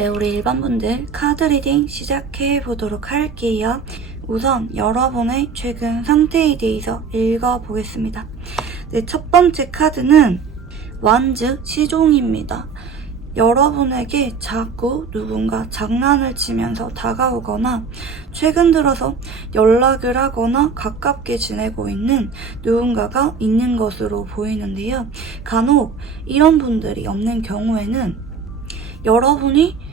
네, 우리 일반분들 카드 리딩 시작해 보도록 할게요. 우선 여러분의 최근 상태에 대해서 읽어보겠습니다. 네, 첫 번째 카드는 완즈 시종입니다. 여러분에게 자꾸 누군가 장난을 치면서 다가오거나 최근 들어서 연락을 하거나 가깝게 지내고 있는 누군가가 있는 것으로 보이는데요. 간혹 이런 분들이 없는 경우에는 여러분이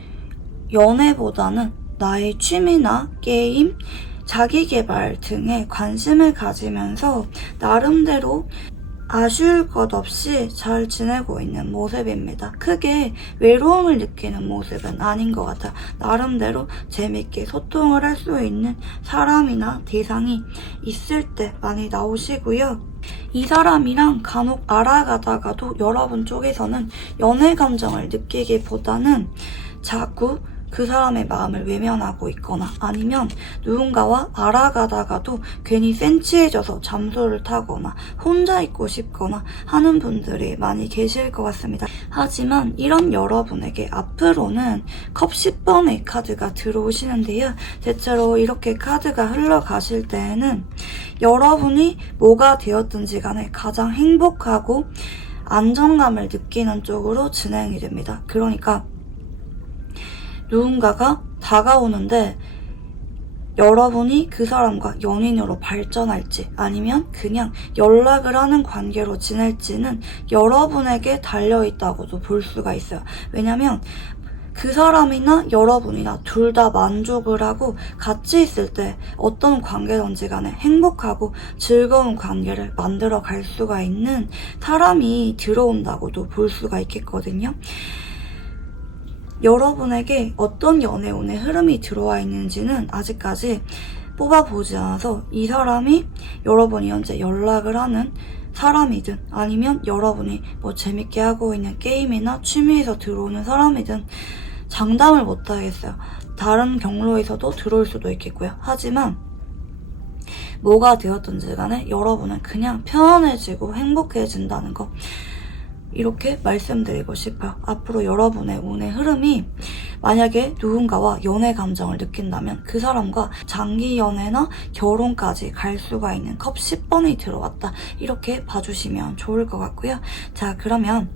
연애보다는 나의 취미나 게임, 자기계발 등에 관심을 가지면서 나름대로 아쉬울 것 없이 잘 지내고 있는 모습입니다. 크게 외로움을 느끼는 모습은 아닌 것 같아요. 나름대로 재밌게 소통을 할 수 있는 사람이나 대상이 있을 때 많이 나오시고요. 이 사람이랑 간혹 알아가다가도 여러분 쪽에서는 연애 감정을 느끼기보다는 자꾸 그 사람의 마음을 외면하고 있거나 아니면 누군가와 알아가다가도 괜히 센치해져서 잠수를 타거나 혼자 있고 싶거나 하는 분들이 많이 계실 것 같습니다. 하지만 이런 여러분에게 앞으로는 컵 10번의 카드가 들어오시는데요. 대체로 이렇게 카드가 흘러가실 때에는 여러분이 뭐가 되었든지 간에 가장 행복하고 안정감을 느끼는 쪽으로 진행이 됩니다. 그러니까 누군가가 다가오는데 여러분이 그 사람과 연인으로 발전할지 아니면 그냥 연락을 하는 관계로 지낼지는 여러분에게 달려있다고도 볼 수가 있어요. 왜냐면 그 사람이나 여러분이나 둘 다 만족을 하고 같이 있을 때 어떤 관계든지 간에 행복하고 즐거운 관계를 만들어 갈 수가 있는 사람이 들어온다고도 볼 수가 있겠거든요. 여러분에게 어떤 연애운의 흐름이 들어와 있는지는 아직까지 뽑아보지 않아서 이 사람이 여러분이 현재 연락을 하는 사람이든 아니면 여러분이 뭐 재밌게 하고 있는 게임이나 취미에서 들어오는 사람이든 장담을 못하겠어요. 다른 경로에서도 들어올 수도 있겠고요. 하지만 뭐가 되었든지 간에 여러분은 그냥 편안해지고 행복해진다는 거 이렇게 말씀드리고 싶어요. 앞으로 여러분의 운의 흐름이 만약에 누군가와 연애 감정을 느낀다면 그 사람과 장기 연애나 결혼까지 갈 수가 있는 컵 10번이 들어왔다. 이렇게 봐주시면 좋을 것 같고요. 자, 그러면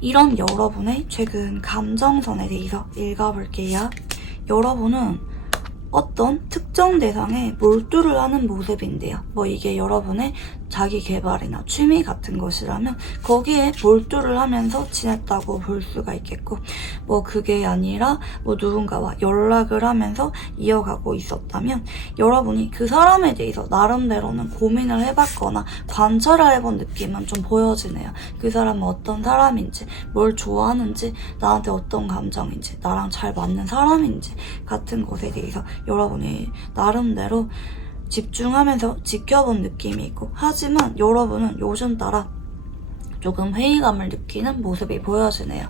이런 여러분의 최근 감정선에 대해서 읽어볼게요. 여러분은 어떤 특정 대상에 몰두를 하는 모습인데요. 뭐 이게 여러분의 자기 개발이나 취미 같은 것이라면 거기에 몰두를 하면서 지냈다고 볼 수가 있겠고, 뭐 그게 아니라 뭐 누군가와 연락을 하면서 이어가고 있었다면 여러분이 그 사람에 대해서 나름대로는 고민을 해봤거나 관찰을 해본 느낌은 좀 보여지네요. 그 사람은 어떤 사람인지, 뭘 좋아하는지, 나한테 어떤 감정인지, 나랑 잘 맞는 사람인지 같은 것에 대해서 여러분이 나름대로 집중하면서 지켜본 느낌이 있고, 하지만 여러분은 요즘 따라 조금 회의감을 느끼는 모습이 보여지네요.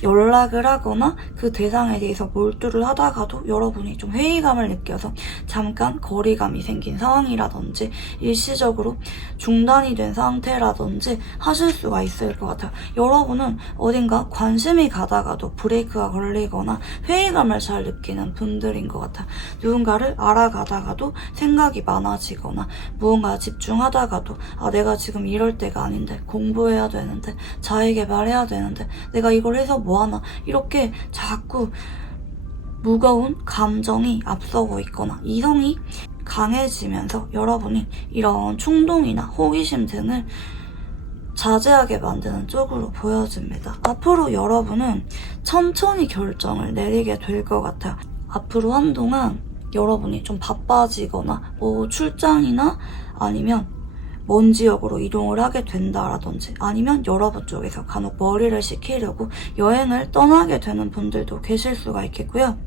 연락을 하거나 그 대상에 대해서 몰두를 하다가도 여러분이 좀 회의감을 느껴서 잠깐 거리감이 생긴 상황이라든지 일시적으로 중단이 된 상태라든지 하실 수가 있을 것 같아요. 여러분은 어딘가 관심이 가다가도 브레이크가 걸리거나 회의감을 잘 느끼는 분들인 것 같아요. 누군가를 알아가다가도 생각이 많아지거나 무언가 집중하다가도 내가 지금 이럴 때가 아닌데 공부해야 되는데 자기개발해야 되는데 내가 이걸 해서 뭐하나 이렇게 자꾸 무거운 감정이 앞서고 있거나 이성이 강해지면서 여러분이 이런 충동이나 호기심 등을 자제하게 만드는 쪽으로 보여집니다. 앞으로 여러분은 천천히 결정을 내리게 될 것 같아요. 앞으로 한동안 여러분이 좀 바빠지거나 뭐 출장이나 아니면 먼 지역으로 이동을 하게 된다라든지 아니면 여러분 쪽에서 간혹 머리를 식히려고 여행을 떠나게 되는 분들도 계실 수가 있겠고요.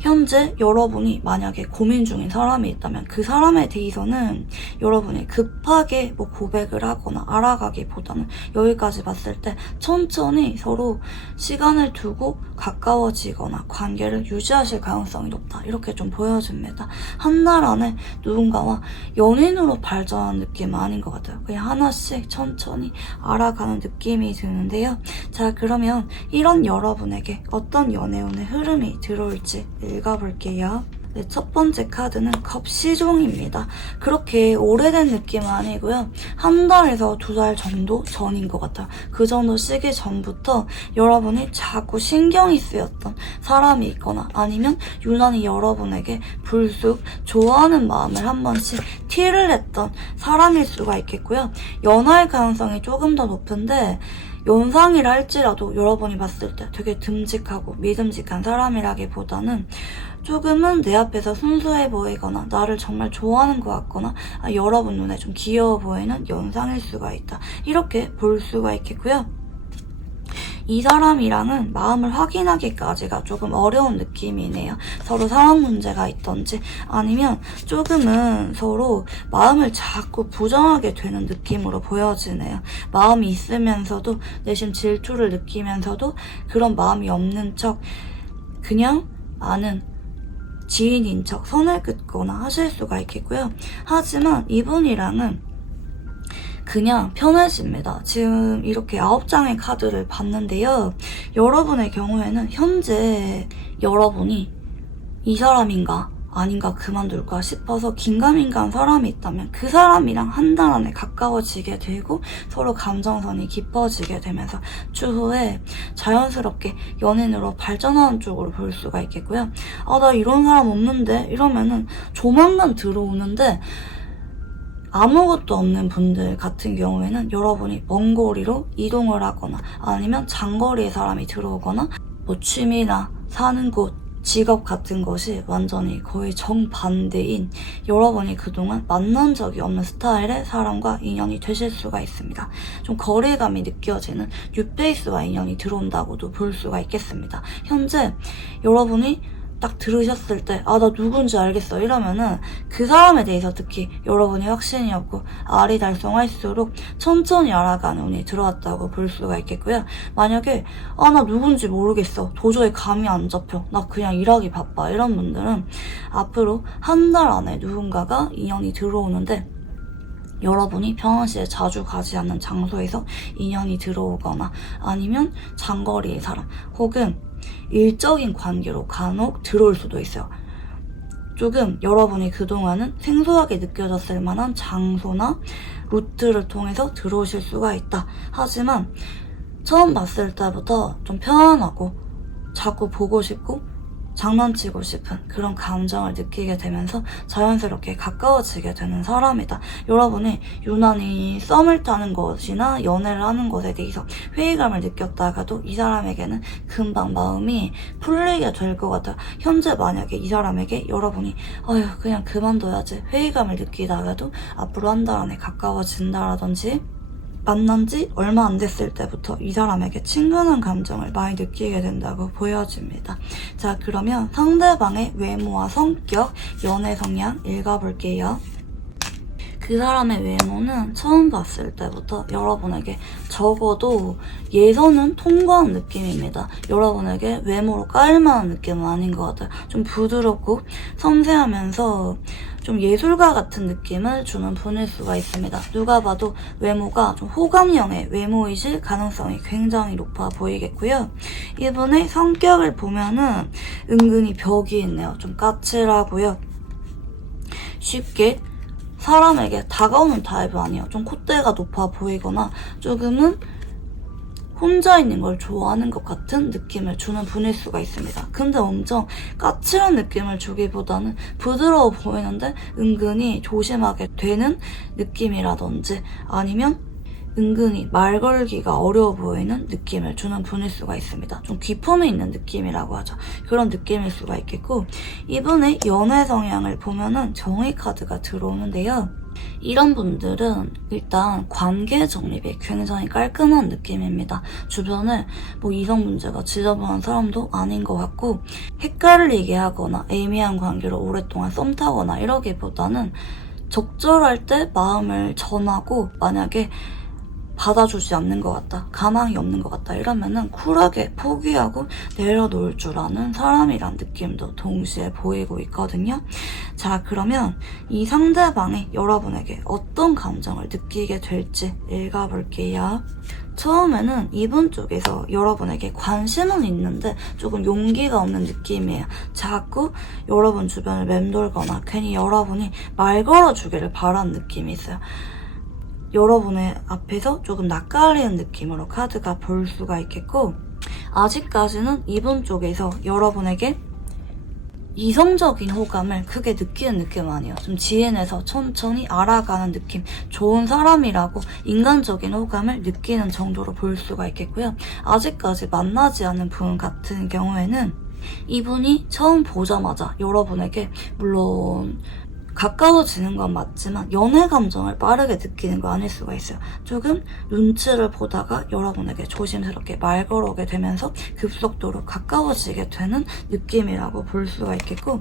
현재 여러분이 만약에 고민 중인 사람이 있다면 그 사람에 대해서는 여러분이 급하게 뭐 고백을 하거나 알아가기보다는 여기까지 봤을 때 천천히 서로 시간을 두고 가까워지거나 관계를 유지하실 가능성이 높다. 이렇게 좀 보여집니다. 한 달 안에 누군가와 연인으로 발전하는 느낌은 아닌 것 같아요. 그냥 하나씩 천천히 알아가는 느낌이 드는데요. 자, 그러면 이런 여러분에게 어떤 연애운의 흐름이 들어올지 읽어볼게요. 네, 첫 번째 카드는 컵시종입니다. 그렇게 오래된 느낌은 아니고요. 한 달에서 2달 정도 전인 것 같아요. 그 정도 시기 전부터 여러분이 자꾸 신경이 쓰였던 사람이 있거나 아니면 유난히 여러분에게 불쑥 좋아하는 마음을 한 번씩 티를 냈던 사람일 수가 있겠고요. 연하의 가능성이 조금 더 높은데 연상이라 할지라도 여러분이 봤을 때 되게 듬직하고 믿음직한 사람이라기보다는 조금은 내 앞에서 순수해 보이거나 나를 정말 좋아하는 것 같거나 여러분 눈에 좀 귀여워 보이는 연상일 수가 있다. 이렇게 볼 수가 있겠고요. 이 사람이랑은 마음을 확인하기까지가 조금 어려운 느낌이네요. 서로 상황 문제가 있던지 아니면 조금은 서로 마음을 자꾸 부정하게 되는 느낌으로 보여지네요. 마음이 있으면서도 내심 질투를 느끼면서도 그런 마음이 없는 척 그냥 아는 지인인 척 선을 긋거나 하실 수가 있겠고요. 하지만 이분이랑은 그냥 편해집니다. 지금 이렇게 9장의 카드를 봤는데요. 여러분의 경우에는 현재 여러분이 이 사람인가 아닌가 그만둘까 싶어서 긴가민가한 사람이 있다면 그 사람이랑 한 달 안에 가까워지게 되고 서로 감정선이 깊어지게 되면서 추후에 자연스럽게 연인으로 발전하는 쪽으로 볼 수가 있겠고요. 아, 나 이런 사람 없는데? 이러면은 조만간 들어오는데 아무것도 없는 분들 같은 경우에는 여러분이 먼 거리로 이동을 하거나 아니면 장거리의 사람이 들어오거나 뭐 취미나 사는 곳, 직업 같은 것이 완전히 거의 정반대인 여러분이 그동안 만난 적이 없는 스타일의 사람과 인연이 되실 수가 있습니다. 좀 거리감이 느껴지는 뉴페이스와 인연이 들어온다고도 볼 수가 있겠습니다. 현재 여러분이 딱 들으셨을 때 아, 나 누군지 알겠어 이러면은 그 사람에 대해서 특히 여러분이 확신이 없고 알이 달성할수록 천천히 알아가는 운이 들어왔다고 볼 수가 있겠고요. 만약에 아, 나 누군지 모르겠어 도저히 감이 안 잡혀 나 그냥 일하기 바빠 이런 분들은 앞으로 한 달 안에 누군가가 인연이 들어오는데 여러분이 평상시에 자주 가지 않는 장소에서 인연이 들어오거나 아니면 장거리의 사람 혹은 일적인 관계로 간혹 들어올 수도 있어요. 조금 여러분이 그동안은 생소하게 느껴졌을 만한 장소나 루트를 통해서 들어오실 수가 있다. 하지만 처음 봤을 때부터 좀 편안하고 자꾸 보고 싶고 장난치고 싶은 그런 감정을 느끼게 되면서 자연스럽게 가까워지게 되는 사람이다. 여러분이 유난히 썸을 타는 것이나 연애를 하는 것에 대해서 회의감을 느꼈다가도 이 사람에게는 금방 마음이 풀리게 될 것 같아요. 현재 만약에 이 사람에게 여러분이 아휴 그냥 그만둬야지 회의감을 느끼다가도 앞으로 한 달 안에 가까워진다라든지 만난 지 얼마 안 됐을 때부터 이 사람에게 친근한 감정을 많이 느끼게 된다고 보여집니다. 자, 그러면 상대방의 외모와 성격, 연애 성향 읽어볼게요. 그 사람의 외모는 처음 봤을 때부터 여러분에게 적어도 예선은 통과한 느낌입니다. 여러분에게 외모로 깔만한 느낌은 아닌 것 같아요. 좀 부드럽고 섬세하면서 좀 예술가 같은 느낌을 주는 분일 수가 있습니다. 누가 봐도 외모가 좀 호감형의 외모이실 가능성이 굉장히 높아 보이겠고요. 이분의 성격을 보면은 은근히 벽이 있네요. 좀 까칠하고요. 쉽게 사람에게 다가오는 타입은 아니에요. 좀 콧대가 높아 보이거나 조금은 혼자 있는 걸 좋아하는 것 같은 느낌을 주는 분일 수가 있습니다. 근데 엄청 까칠한 느낌을 주기보다는 부드러워 보이는데 은근히 조심하게 되는 느낌이라든지 아니면 은근히 말 걸기가 어려워 보이는 느낌을 주는 분일 수가 있습니다. 좀 귀품이 있는 느낌이라고 하죠. 그런 느낌일 수가 있겠고, 이분의 연애 성향을 보면은 정의 카드가 들어오는데요. 이런 분들은 일단 관계 정립이 굉장히 깔끔한 느낌입니다. 주변에 뭐 이성 문제가 지저분한 사람도 아닌 것 같고, 헷갈리게 하거나 애매한 관계로 오랫동안 썸 타거나 이러기보다는 적절할 때 마음을 전하고, 만약에 받아주지 않는 것 같다, 가망이 없는 것 같다 이러면은 쿨하게 포기하고 내려놓을 줄 아는 사람이란 느낌도 동시에 보이고 있거든요. 자, 그러면 이 상대방이 여러분에게 어떤 감정을 느끼게 될지 읽어볼게요. 처음에는 이분 쪽에서 여러분에게 관심은 있는데 조금 용기가 없는 느낌이에요. 자꾸 여러분 주변을 맴돌거나 괜히 여러분이 말 걸어주기를 바라는 느낌이 있어요. 여러분의 앞에서 조금 낯가리는 느낌으로 카드가 볼 수가 있겠고, 아직까지는 이분 쪽에서 여러분에게 이성적인 호감을 크게 느끼는 느낌은 아니에요. 좀 지인에서 천천히 알아가는 느낌, 좋은 사람이라고 인간적인 호감을 느끼는 정도로 볼 수가 있겠고요. 아직까지 만나지 않은 분 같은 경우에는 이분이 처음 보자마자 여러분에게, 물론 가까워지는 건 맞지만 연애 감정을 빠르게 느끼는 거 아닐 수가 있어요. 조금 눈치를 보다가 여러분에게 조심스럽게 말 걸어오게 되면서 급속도로 가까워지게 되는 느낌이라고 볼 수가 있겠고,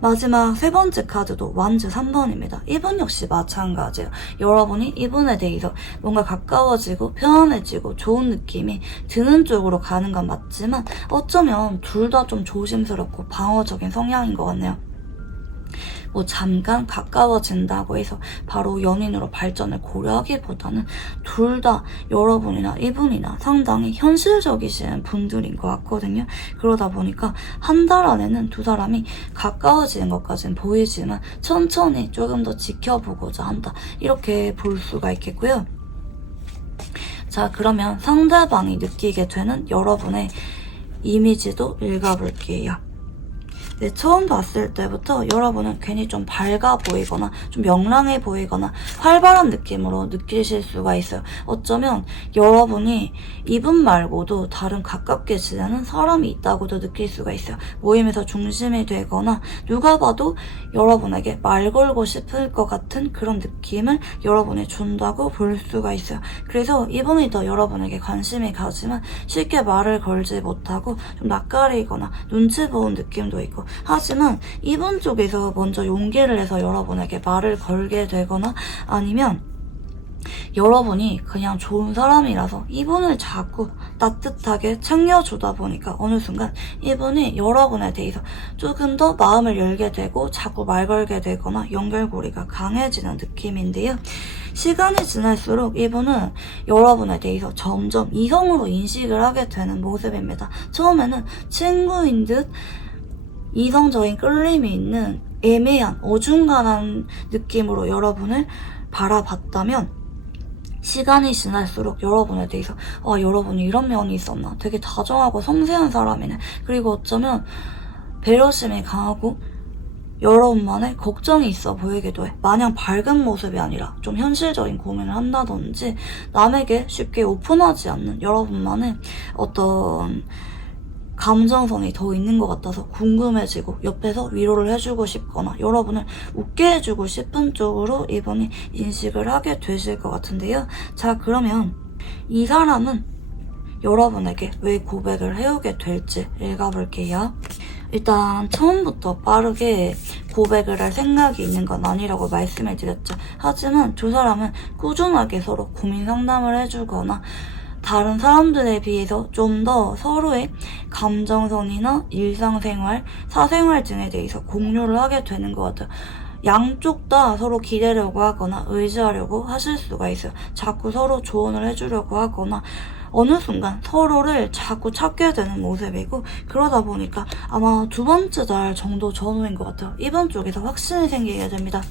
마지막 세 번째 카드도 완즈 3번입니다. 이분 역시 마찬가지예요. 여러분이 이분에 대해서 뭔가 가까워지고 편안해지고 좋은 느낌이 드는 쪽으로 가는 건 맞지만, 어쩌면 둘 다 좀 조심스럽고 방어적인 성향인 것 같네요. 뭐 잠깐 가까워진다고 해서 바로 연인으로 발전을 고려하기보다는 둘 다 여러분이나 이분이나 상당히 현실적이신 분들인 것 같거든요. 그러다 보니까 한 달 안에는 두 사람이 가까워지는 것까지는 보이지만 천천히 조금 더 지켜보고자 한다, 이렇게 볼 수가 있겠고요. 자, 그러면 상대방이 느끼게 되는 여러분의 이미지도 읽어볼게요. 네, 처음 봤을 때부터 여러분은 괜히 좀 밝아 보이거나 좀 명랑해 보이거나 활발한 느낌으로 느끼실 수가 있어요. 어쩌면 여러분이 이분 말고도 다른 가깝게 지내는 사람이 있다고도 느낄 수가 있어요. 모임에서 중심이 되거나 누가 봐도 여러분에게 말 걸고 싶을 것 같은 그런 느낌을 여러분이 준다고 볼 수가 있어요. 그래서 이분이 더 여러분에게 관심이 가지만 쉽게 말을 걸지 못하고 좀 낯가리거나 눈치 보는 느낌도 있고, 하지만 이분 쪽에서 먼저 용기를 내서 여러분에게 말을 걸게 되거나, 아니면 여러분이 그냥 좋은 사람이라서 이분을 자꾸 따뜻하게 챙겨주다 보니까 어느 순간 이분이 여러분에 대해서 조금 더 마음을 열게 되고 자꾸 말 걸게 되거나 연결고리가 강해지는 느낌인데요. 시간이 지날수록 이분은 여러분에 대해서 점점 이성으로 인식을 하게 되는 모습입니다. 처음에는 친구인 듯 이성적인 끌림이 있는 애매한 어중간한 느낌으로 여러분을 바라봤다면, 시간이 지날수록 여러분에 대해서 여러분이 이런 면이 있었나, 되게 다정하고 섬세한 사람이네, 그리고 어쩌면 배려심이 강하고 여러분만의 걱정이 있어 보이기도 해. 마냥 밝은 모습이 아니라 좀 현실적인 고민을 한다든지 남에게 쉽게 오픈하지 않는 여러분만의 어떤 감정선이 더 있는 것 같아서 궁금해지고 옆에서 위로를 해주고 싶거나 여러분을 웃게 해주고 싶은 쪽으로 이분이 인식을 하게 되실 것 같은데요. 자, 그러면 이 사람은 여러분에게 왜 고백을 해오게 될지 읽어볼게요. 일단 처음부터 빠르게 고백을 할 생각이 있는 건 아니라고 말씀을 드렸죠. 하지만 두 사람은 꾸준하게 서로 고민 상담을 해주거나 다른 사람들에 비해서 좀 더 서로의 감정선이나 일상생활, 사생활 등에 대해서 공유를 하게 되는 것 같아요. 양쪽 다 서로 기대려고 하거나 의지하려고 하실 수가 있어요. 자꾸 서로 조언을 해주려고 하거나 어느 순간 서로를 자꾸 찾게 되는 모습이고, 그러다 보니까 아마 두 번째 달 정도 전후인 것 같아요. 이번 쪽에서 확신이 생기게 됩니다.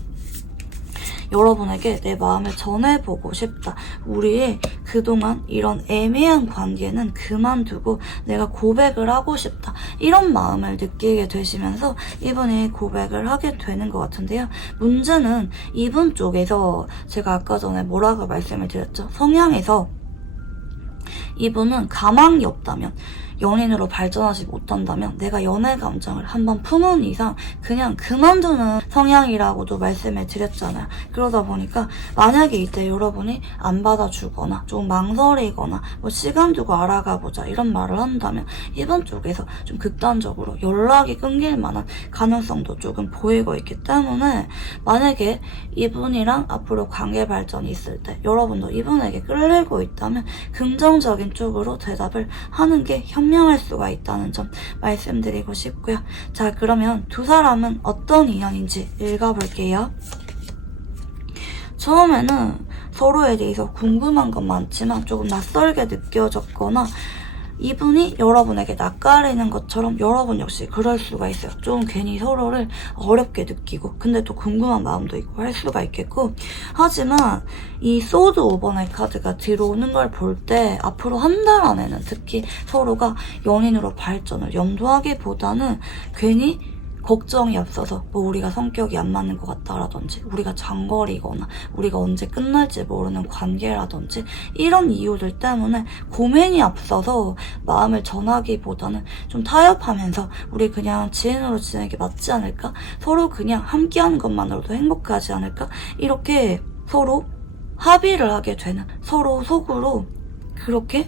여러분에게 내 마음을 전해보고 싶다. 우리의 그동안 이런 애매한 관계는 그만두고 내가 고백을 하고 싶다. 이런 마음을 느끼게 되시면서 이분이 고백을 하게 되는 것 같은데요. 문제는 이분 쪽에서 제가 아까 전에 뭐라고 말씀을 드렸죠? 성향에서 이분은 가망이 없다면, 연인으로 발전하지 못한다면 내가 연애 감정을 한번 품은 이상 그냥 그만두는 성향이라고도 말씀을 드렸잖아요. 그러다 보니까 만약에 이때 여러분이 안 받아주거나 좀 망설이거나 뭐 시간 두고 알아가보자 이런 말을 한다면 이분 쪽에서 좀 극단적으로 연락이 끊길 만한 가능성도 조금 보이고 있기 때문에, 만약에 이분이랑 앞으로 관계 발전이 있을 때 여러분도 이분에게 끌리고 있다면 긍정적인 쪽으로 대답을 하는 게 현명할 수가 있다는 점 말씀드리고 싶고요. 자, 그러면 두 사람은 어떤 인연인지 읽어볼게요. 처음에는 서로에 대해서 궁금한 건 많지만 조금 낯설게 느껴졌거나 이분이 여러분에게 낯가리는 것처럼 여러분 역시 그럴 수가 있어요. 좀 괜히 서로를 어렵게 느끼고 근데 또 궁금한 마음도 있고 할 수가 있겠고, 하지만 이 소드 오버나잇 카드가 들어오는 걸 볼 때 앞으로 한 달 안에는 특히 서로가 연인으로 발전을 염두하기보다는 괜히 걱정이 앞서서 뭐 우리가 성격이 안 맞는 것 같다라든지 우리가 장거리거나 우리가 언제 끝날지 모르는 관계라든지 이런 이유들 때문에 고민이 앞서서 마음을 전하기보다는 좀 타협하면서 우리 그냥 지인으로 지내기 맞지 않을까? 서로 그냥 함께하는 것만으로도 행복하지 않을까? 이렇게 서로 합의를 하게 되는, 서로 속으로 그렇게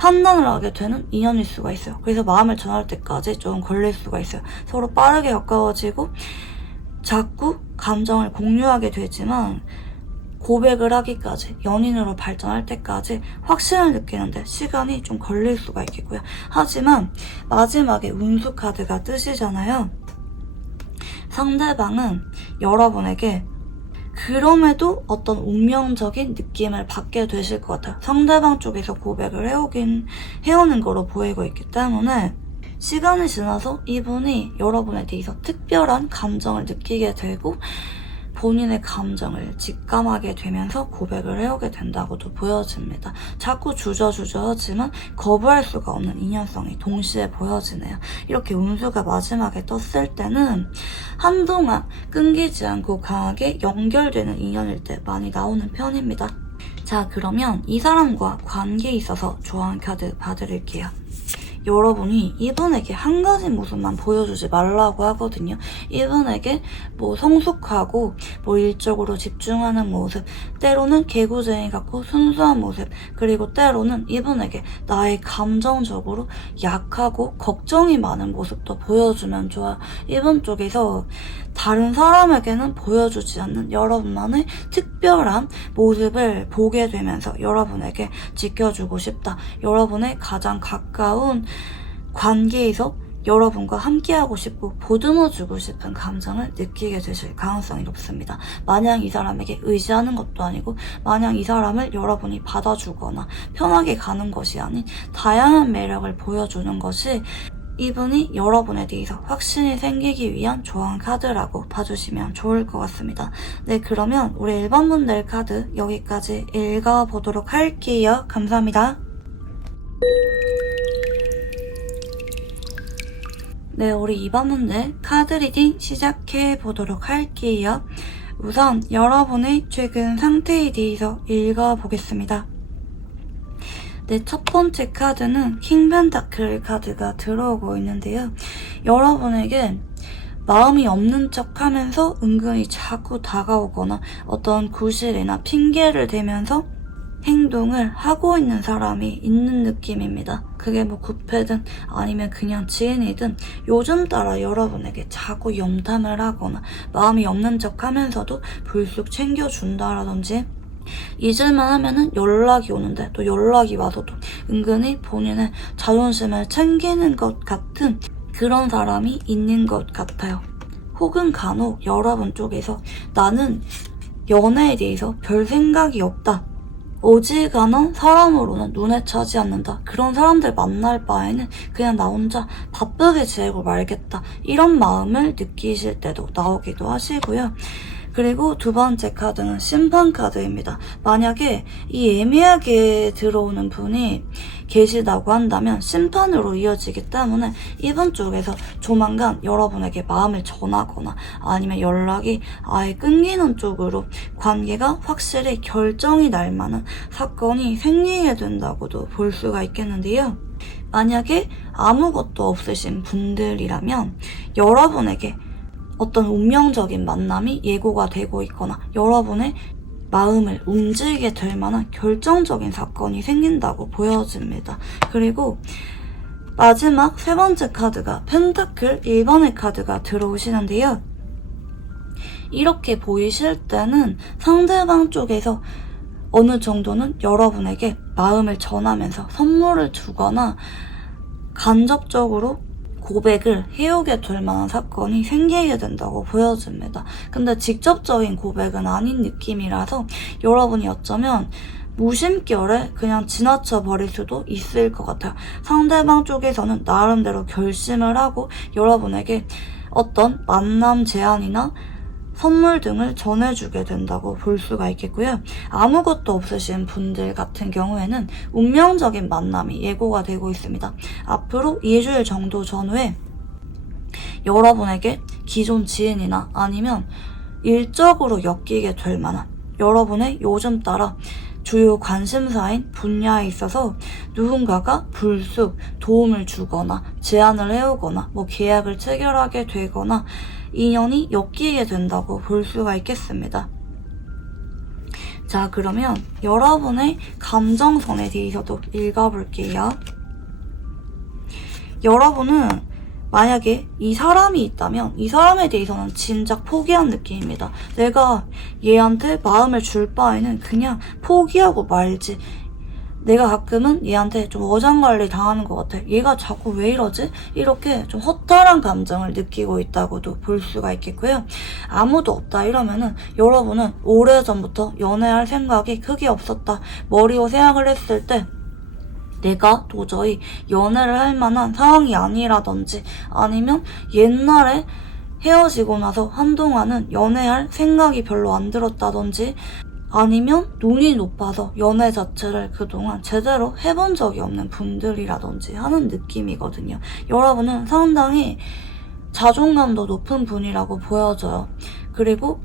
판단을 하게 되는 인연일 수가 있어요. 그래서 마음을 전할 때까지 좀 걸릴 수가 있어요. 서로 빠르게 가까워지고 자꾸 감정을 공유하게 되지만 고백을 하기까지, 연인으로 발전할 때까지 확신을 느끼는데 시간이 좀 걸릴 수가 있겠고요. 하지만 마지막에 운수 카드가 뜨시잖아요. 상대방은 여러분에게 그럼에도 어떤 운명적인 느낌을 받게 되실 것 같아요. 상대방 쪽에서 고백을 해오는 거로 보이고 있기 때문에 시간이 지나서 이분이 여러분에 대해서 특별한 감정을 느끼게 되고 본인의 감정을 직감하게 되면서 고백을 해오게 된다고도 보여집니다. 자꾸 주저주저 하지만 거부할 수가 없는 인연성이 동시에 보여지네요. 이렇게 운수가 마지막에 떴을 때는 한동안 끊기지 않고 강하게 연결되는 인연일 때 많이 나오는 편입니다. 자, 그러면 이 사람과 관계에 있어서 조언 카드 봐드릴게요. 여러분이 이분에게 한 가지 모습만 보여주지 말라고 하거든요. 이분에게 뭐 성숙하고 뭐 일적으로 집중하는 모습, 때로는 개구쟁이 같고 순수한 모습, 그리고 때로는 이분에게 나의 감정적으로 약하고 걱정이 많은 모습도 보여주면 좋아요. 이분 쪽에서 다른 사람에게는 보여주지 않는 여러분만의 특별한 모습을 보게 되면서 여러분에게 지켜주고 싶다. 여러분의 가장 가까운 관계에서 여러분과 함께하고 싶고 보듬어주고 싶은 감정을 느끼게 되실 가능성이 높습니다. 마냥 이 사람에게 의지하는 것도 아니고 마냥 이 사람을 여러분이 받아주거나 편하게 가는 것이 아닌 다양한 매력을 보여주는 것이 이분이 여러분에 대해서 확신이 생기기 위한 조언 카드라고 봐주시면 좋을 것 같습니다. 네, 그러면 우리 1번 분들 카드 여기까지 읽어보도록 할게요. 감사합니다. 네, 우리 2번 분들 카드 리딩 시작해보도록 할게요. 우선 여러분의 최근 상태에 대해서 읽어보겠습니다. 네, 첫 번째 카드는 킹 펜타클 카드가 들어오고 있는데요. 여러분에게 마음이 없는 척 하면서 은근히 자꾸 다가오거나 어떤 구실이나 핑계를 대면서 행동을 하고 있는 사람이 있는 느낌입니다. 그게 뭐 구패든 아니면 그냥 지인이든 요즘 따라 여러분에게 자꾸 염탐을 하거나 마음이 없는 척 하면서도 불쑥 챙겨준다라든지 잊을만 하면은 연락이 오는데 또 연락이 와서도 은근히 본인의 자존심을 챙기는 것 같은 그런 사람이 있는 것 같아요. 혹은 간혹 여러분 쪽에서 나는 연애에 대해서 별 생각이 없다, 어지간한 사람으로는 눈에 차지 않는다, 그런 사람들 만날 바에는 그냥 나 혼자 바쁘게 지내고 말겠다, 이런 마음을 느끼실 때도 나오기도 하시고요. 그리고 두 번째 카드는 심판 카드입니다. 만약에 이 애매하게 들어오는 분이 계시다고 한다면 심판으로 이어지기 때문에 이분 쪽에서 조만간 여러분에게 마음을 전하거나 아니면 연락이 아예 끊기는 쪽으로 관계가 확실히 결정이 날 만한 사건이 생기게 된다고도 볼 수가 있겠는데요. 만약에 아무것도 없으신 분들이라면 여러분에게 어떤 운명적인 만남이 예고가 되고 있거나 여러분의 마음을 움직이게 될 만한 결정적인 사건이 생긴다고 보여집니다. 그리고 마지막 세 번째 카드가 펜타클 1번의 카드가 들어오시는데요. 이렇게 보이실 때는 상대방 쪽에서 어느 정도는 여러분에게 마음을 전하면서 선물을 주거나 간접적으로 고백을 해오게 될 만한 사건이 생기게 된다고 보여집니다. 근데 직접적인 고백은 아닌 느낌이라서 여러분이 어쩌면 무심결에 그냥 지나쳐 버릴 수도 있을 것 같아요. 상대방 쪽에서는 나름대로 결심을 하고 여러분에게 어떤 만남 제안이나 선물 등을 전해주게 된다고 볼 수가 있겠고요. 아무것도 없으신 분들 같은 경우에는 운명적인 만남이 예고가 되고 있습니다. 앞으로 2주일 정도 전후에 여러분에게 기존 지인이나 아니면 일적으로 엮이게 될 만한 여러분의 요즘 따라 주요 관심사인 분야에 있어서 누군가가 불쑥 도움을 주거나 제안을 해오거나 계약을 체결하게 되거나 인연이 엮이게 된다고 볼 수가 있겠습니다. 자, 그러면 여러분의 감정선에 대해서도 읽어볼게요. 여러분은 만약에 이 사람이 있다면 이 사람에 대해서는 진작 포기한 느낌입니다. 내가 얘한테 마음을 줄 바에는 그냥 포기하고 말지. 내가 가끔은 얘한테 좀 어장관리 당하는 것 같아. 얘가 자꾸 왜 이러지? 이렇게 좀 허탈한 감정을 느끼고 있다고도 볼 수가 있겠고요. 아무도 없다 이러면은 여러분은 오래전부터 연애할 생각이 크게 없었다. 머리로 생각을 했을 때 내가 도저히 연애를 할 만한 상황이 아니라든지 아니면 옛날에 헤어지고 나서 한동안은 연애할 생각이 별로 안 들었다든지 아니면 눈이 높아서 연애 자체를 그동안 제대로 해본 적이 없는 분들이라든지 하는 느낌이거든요. 여러분은 상당히 자존감도 높은 분이라고 보여져요. 그리고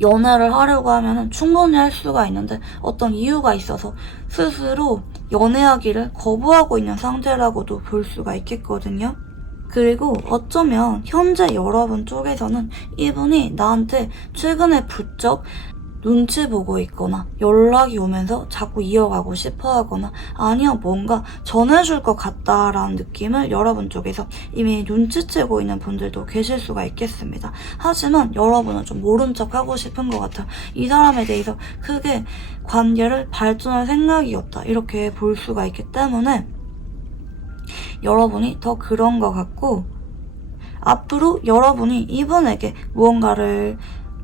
연애를 하려고 하면 충분히 할 수가 있는데 어떤 이유가 있어서 스스로 연애하기를 거부하고 있는 상태라고도 볼 수가 있겠거든요. 그리고 어쩌면 현재 여러분 쪽에서는 이분이 나한테 최근에 부쩍 눈치 보고 있거나 연락이 오면서 자꾸 이어가고 싶어 하거나 아니면 뭔가 전해줄 것 같다라는 느낌을 여러분 쪽에서 이미 눈치채고 있는 분들도 계실 수가 있겠습니다. 하지만 여러분은 좀 모른 척 하고 싶은 것 같아요. 이 사람에 대해서 크게 관계를 발전할 생각이 없다 이렇게 볼 수가 있기 때문에 여러분이 더 그런 것 같고 앞으로 여러분이 이분에게 무언가를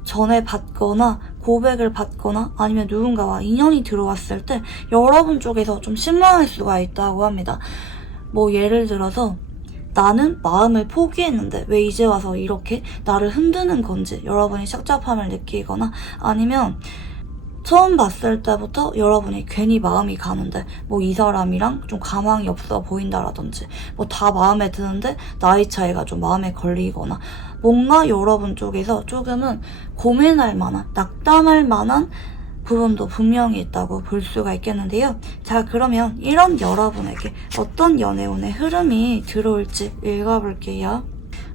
전해받거나 고백을 받거나 아니면 누군가와 인연이 들어왔을 때 여러분 쪽에서 좀 실망할 수가 있다고 합니다. 예를 들어서 나는 마음을 포기했는데 왜 이제 와서 이렇게 나를 흔드는 건지 여러분이 착잡함을 느끼거나 아니면 처음 봤을 때부터 여러분이 괜히 마음이 가는데 이 사람이랑 좀 가망이 없어 보인다라든지 다 마음에 드는데 나이 차이가 좀 마음에 걸리거나 뭔가 여러분 쪽에서 조금은 고민할 만한 낙담할 만한 부분도 분명히 있다고 볼 수가 있겠는데요. 자, 그러면 이런 여러분에게 어떤 연애운의 흐름이 들어올지 읽어볼게요.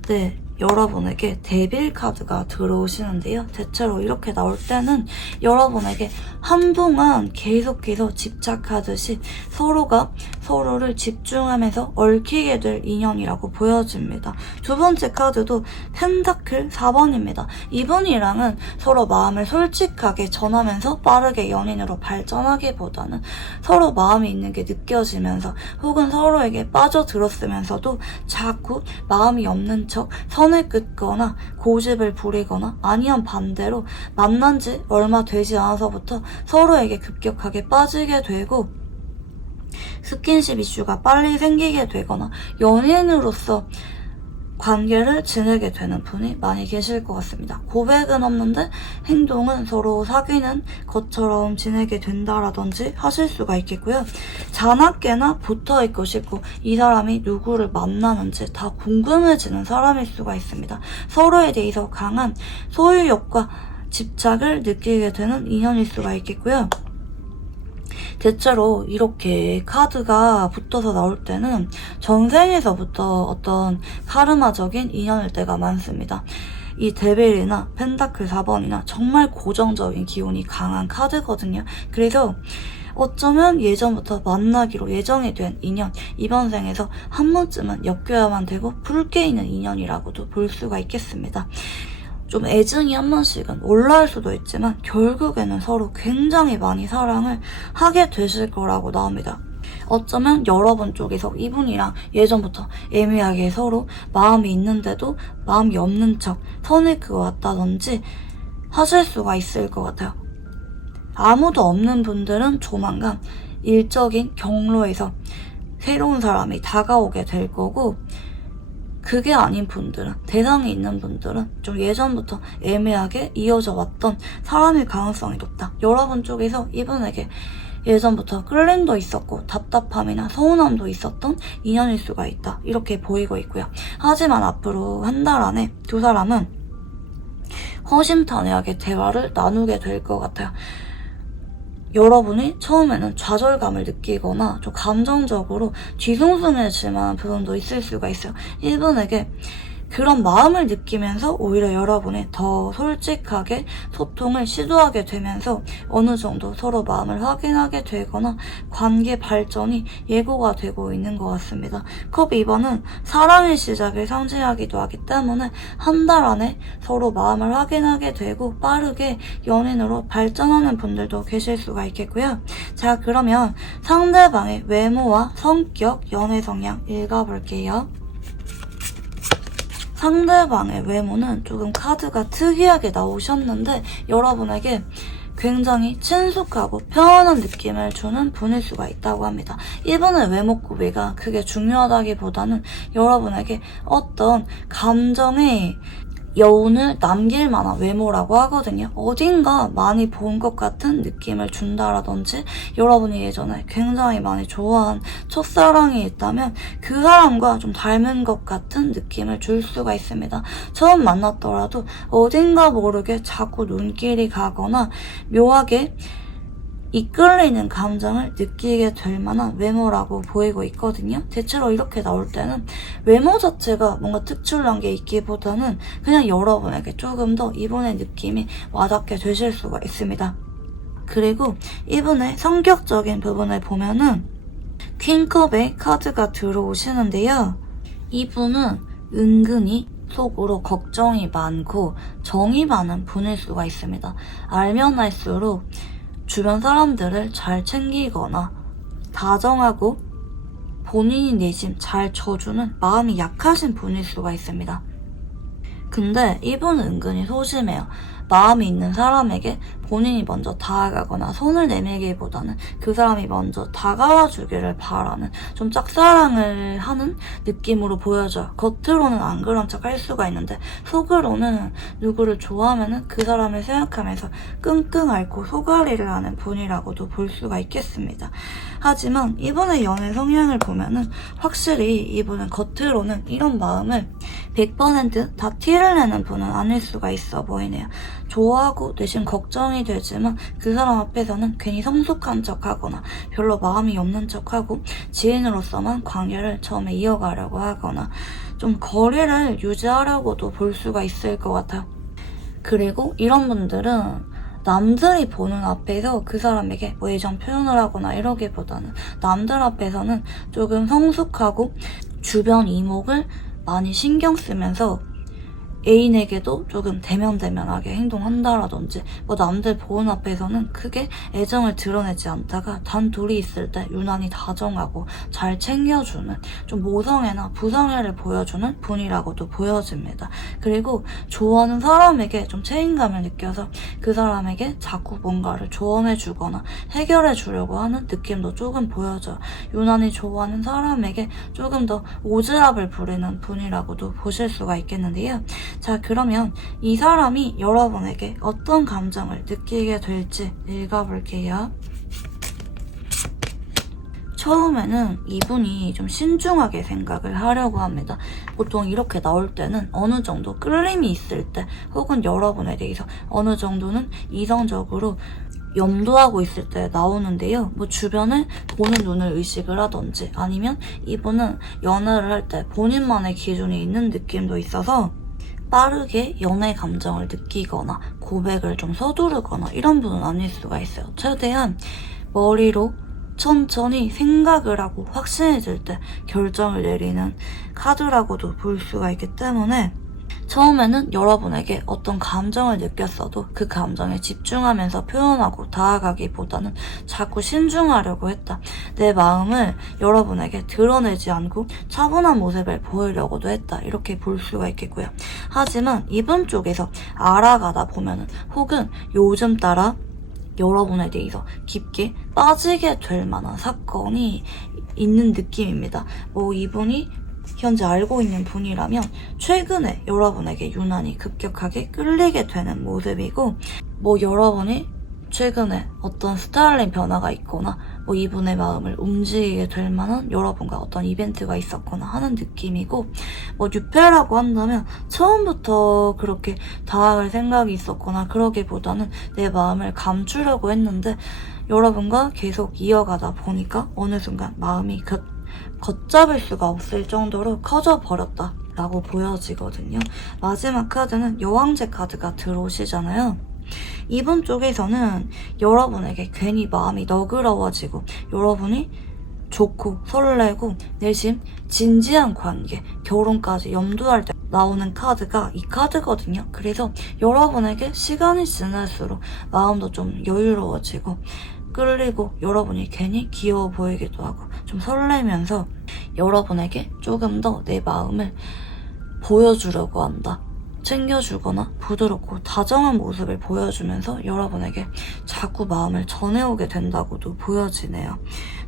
네. 여러분에게 데빌 카드가 들어오시는데요. 대체로 이렇게 나올 때는 여러분에게 한동안 계속해서 집착하듯이 서로가 서로를 집중하면서 얽히게 될 인연이라고 보여집니다. 두 번째 카드도 펜타클 4번입니다. 이분이랑은 서로 마음을 솔직하게 전하면서 빠르게 연인으로 발전하기보다는 서로 마음이 있는 게 느껴지면서 혹은 서로에게 빠져들었으면서도 자꾸 마음이 없는 척 선을 긋거나 고집을 부리거나 아니면 반대로 만난 지 얼마 되지 않아서부터 서로에게 급격하게 빠지게 되고 스킨십 이슈가 빨리 생기게 되거나 연인으로서 관계를 지내게 되는 분이 많이 계실 것 같습니다. 고백은 없는데 행동은 서로 사귀는 것처럼 지내게 된다라든지 하실 수가 있겠고요. 자나깨나 붙어있고 싶고 이 사람이 누구를 만나는지 다 궁금해지는 사람일 수가 있습니다. 서로에 대해서 강한 소유욕과 집착을 느끼게 되는 인연일 수가 있겠고요. 대체로 이렇게 카드가 붙어서 나올 때는 전생에서부터 어떤 카르마적인 인연일 때가 많습니다. 이 데빌이나 펜타클 4번이나 정말 고정적인 기운이 강한 카드거든요. 그래서 어쩌면 예전부터 만나기로 예정이 된 인연, 이번 생에서 한 번쯤은 엮여야만 되고 불깨이는 인연이라고도 볼 수가 있겠습니다. 좀 애증이 한 번씩은 올라올 수도 있지만 결국에는 서로 굉장히 많이 사랑을 하게 되실 거라고 나옵니다. 어쩌면 여러분 쪽에서 이분이랑 예전부터 애매하게 서로 마음이 있는데도 마음이 없는 척 선을 그어왔다든지 하실 수가 있을 것 같아요. 아무도 없는 분들은 조만간 일적인 경로에서 새로운 사람이 다가오게 될 거고, 그게 아닌 분들은, 대상이 있는 분들은 좀 예전부터 애매하게 이어져 왔던 사람일 가능성이 높다. 여러분 쪽에서 이분에게 예전부터 끌림도 있었고 답답함이나 서운함도 있었던 인연일 수가 있다. 이렇게 보이고 있고요. 하지만 앞으로 한 달 안에 두 사람은 허심탄회하게 대화를 나누게 될 것 같아요. 여러분이 처음에는 좌절감을 느끼거나 좀 감정적으로 뒤숭숭해질 부분도 있을 수가 있어요. 이분에게 그런 마음을 느끼면서 오히려 여러분이 더 솔직하게 소통을 시도하게 되면서 어느 정도 서로 마음을 확인하게 되거나 관계 발전이 예고가 되고 있는 것 같습니다. 컵 2번은 사랑의 시작을 상징하기도 하기 때문에 한 달 안에 서로 마음을 확인하게 되고 빠르게 연인으로 발전하는 분들도 계실 수가 있겠고요. 자, 그러면 상대방의 외모와 성격, 연애 성향 읽어볼게요. 상대방의 외모는 조금 카드가 특이하게 나오셨는데 여러분에게 굉장히 친숙하고 편안한 느낌을 주는 분일 수가 있다고 합니다. 이분의 외모 구비가 크게 중요하다기보다는 여러분에게 어떤 감정의 여운을 남길 만한 외모라고 하거든요. 어딘가 많이 본 것 같은 느낌을 준다라든지 여러분이 예전에 굉장히 많이 좋아한 첫사랑이 있다면 그 사람과 좀 닮은 것 같은 느낌을 줄 수가 있습니다. 처음 만났더라도 어딘가 모르게 자꾸 눈길이 가거나 묘하게 이끌리는 감정을 느끼게 될 만한 외모라고 보이고 있거든요. 대체로 이렇게 나올 때는 외모 자체가 뭔가 특출난 게 있기보다는 그냥 여러분에게 조금 더 이분의 느낌이 와닿게 되실 수가 있습니다. 그리고 이분의 성격적인 부분을 보면은 퀸컵의 카드가 들어오시는데요. 이분은 은근히 속으로 걱정이 많고 정이 많은 분일 수가 있습니다. 알면 알수록 주변 사람들을 잘 챙기거나 다정하고 본인이 내심 잘 져주는 마음이 약하신 분일 수가 있습니다. 근데 이분은 은근히 소심해요. 마음이 있는 사람에게 본인이 먼저 다가가거나 손을 내밀기보다는 그 사람이 먼저 다가와 주기를 바라는 좀 짝사랑을 하는 느낌으로 보여져요. 겉으로는 안 그런 척 할 수가 있는데 속으로는 누구를 좋아하면은 그 사람을 생각하면서 끙끙 앓고 속앓이를 하는 분이라고도 볼 수가 있겠습니다. 하지만 이분의 연애 성향을 보면은 확실히 이분은 겉으로는 이런 마음을 100% 다 티를 내는 분은 아닐 수가 있어 보이네요. 좋아하고 내심 걱정이 되지만 그 사람 앞에서는 괜히 성숙한 척하거나 별로 마음이 없는 척하고 지인으로서만 관계를 처음에 이어가려고 하거나 좀 거리를 유지하려고도 볼 수가 있을 것 같아요. 그리고 이런 분들은 남들이 보는 앞에서 그 사람에게 뭐 애정 표현을 하거나 이러기보다는 남들 앞에서는 조금 성숙하고 주변 이목을 많이 신경 쓰면서 애인에게도 조금 대면대면하게 행동한다라든지 뭐 남들 보는 앞에서는 크게 애정을 드러내지 않다가 단 둘이 있을 때 유난히 다정하고 잘 챙겨주는 좀 모성애나 부성애를 보여주는 분이라고도 보여집니다. 그리고 좋아하는 사람에게 좀 책임감을 느껴서 그 사람에게 자꾸 뭔가를 조언해주거나 해결해주려고 하는 느낌도 조금 보여져요. 유난히 좋아하는 사람에게 조금 더 오지랖을 부리는 분이라고도 보실 수가 있겠는데요. 자, 그러면 이 사람이 여러분에게 어떤 감정을 느끼게 될지 읽어볼게요. 처음에는 이분이 좀 신중하게 생각을 하려고 합니다. 보통 이렇게 나올 때는 어느 정도 끌림이 있을 때 혹은 여러분에 대해서 어느 정도는 이성적으로 염두하고 있을 때 나오는데요. 뭐 주변에 보는 눈을 의식을 하던지 아니면 이분은 연애를 할 때 본인만의 기준이 있는 느낌도 있어서 빠르게 연애 감정을 느끼거나 고백을 좀 서두르거나 이런 분은 아닐 수가 있어요. 최대한 머리로 천천히 생각을 하고 확신해질 때 결정을 내리는 카드라고도 볼 수가 있기 때문에 처음에는 여러분에게 어떤 감정을 느꼈어도 그 감정에 집중하면서 표현하고 다가가기보다는 자꾸 신중하려고 했다. 내 마음을 여러분에게 드러내지 않고 차분한 모습을 보이려고도 했다. 이렇게 볼 수가 있겠고요. 하지만 이분 쪽에서 알아가다 보면은 혹은 요즘 따라 여러분에 대해서 깊게 빠지게 될 만한 사건이 있는 느낌입니다. 뭐 이분이 현재 알고 있는 분이라면 최근에 여러분에게 유난히 급격하게 끌리게 되는 모습이고 뭐 여러분이 최근에 어떤 스타일링 변화가 있거나 뭐 이분의 마음을 움직이게 될 만한 여러분과 어떤 이벤트가 있었거나 하는 느낌이고 뭐 뉴페라고 한다면 처음부터 그렇게 다가갈 생각이 있었거나 그러기보다는 내 마음을 감추려고 했는데 여러분과 계속 이어가다 보니까 어느 순간 마음이 걷잡을 수가 없을 정도로 커져버렸다 라고 보여지거든요. 마지막 카드는 여왕제 카드가 들어오시잖아요. 이분 쪽에서는 여러분에게 괜히 마음이 너그러워지고 여러분이 좋고 설레고 내심 진지한 관계, 결혼까지 염두할 때 나오는 카드가 이 카드거든요. 그래서 여러분에게 시간이 지날수록 마음도 좀 여유로워지고 끌리고 여러분이 괜히 귀여워 보이기도 하고 좀 설레면서 여러분에게 조금 더 내 마음을 보여주려고 한다. 챙겨주거나 부드럽고 다정한 모습을 보여주면서 여러분에게 자꾸 마음을 전해오게 된다고도 보여지네요.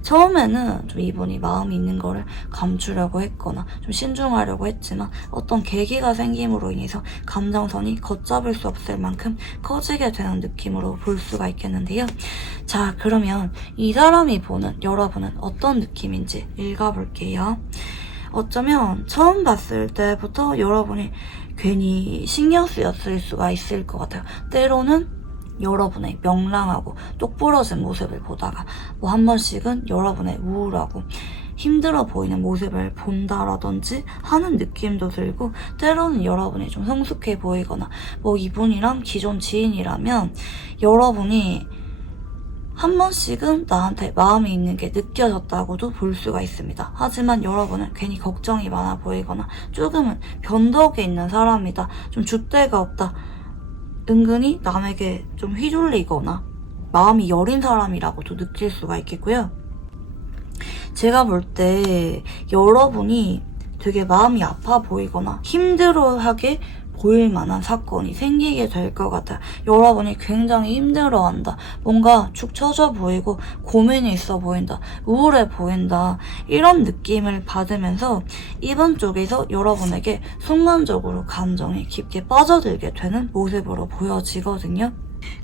처음에는 좀 이분이 마음이 있는 거를 감추려고 했거나 좀 신중하려고 했지만 어떤 계기가 생김으로 인해서 감정선이 걷잡을 수 없을 만큼 커지게 되는 느낌으로 볼 수가 있겠는데요. 자, 그러면 이 사람이 보는 여러분은 어떤 느낌인지 읽어볼게요. 어쩌면 처음 봤을 때부터 여러분이 괜히 신경 쓰였을 수가 있을 것 같아요. 때로는 여러분의 명랑하고 똑부러진 모습을 보다가 뭐 한 번씩은 여러분의 우울하고 힘들어 보이는 모습을 본다라든지 하는 느낌도 들고 때로는 여러분이 좀 성숙해 보이거나 뭐 이분이랑 기존 지인이라면 여러분이 한 번씩은 나한테 마음이 있는 게 느껴졌다고도 볼 수가 있습니다. 하지만 여러분은 괜히 걱정이 많아 보이거나 조금은 변덕에 있는 사람이다. 좀 줏대가 없다. 은근히 남에게 좀 휘둘리거나 마음이 여린 사람이라고도 느낄 수가 있겠고요. 제가 볼 때 여러분이 되게 마음이 아파 보이거나 힘들어하게 보일 만한 사건이 생기게 될 것 같아요. 여러분이 굉장히 힘들어한다. 뭔가 축 처져 보이고 고민이 있어 보인다. 우울해 보인다. 이런 느낌을 받으면서 이번 쪽에서 여러분에게 순간적으로 감정이 깊게 빠져들게 되는 모습으로 보여지거든요.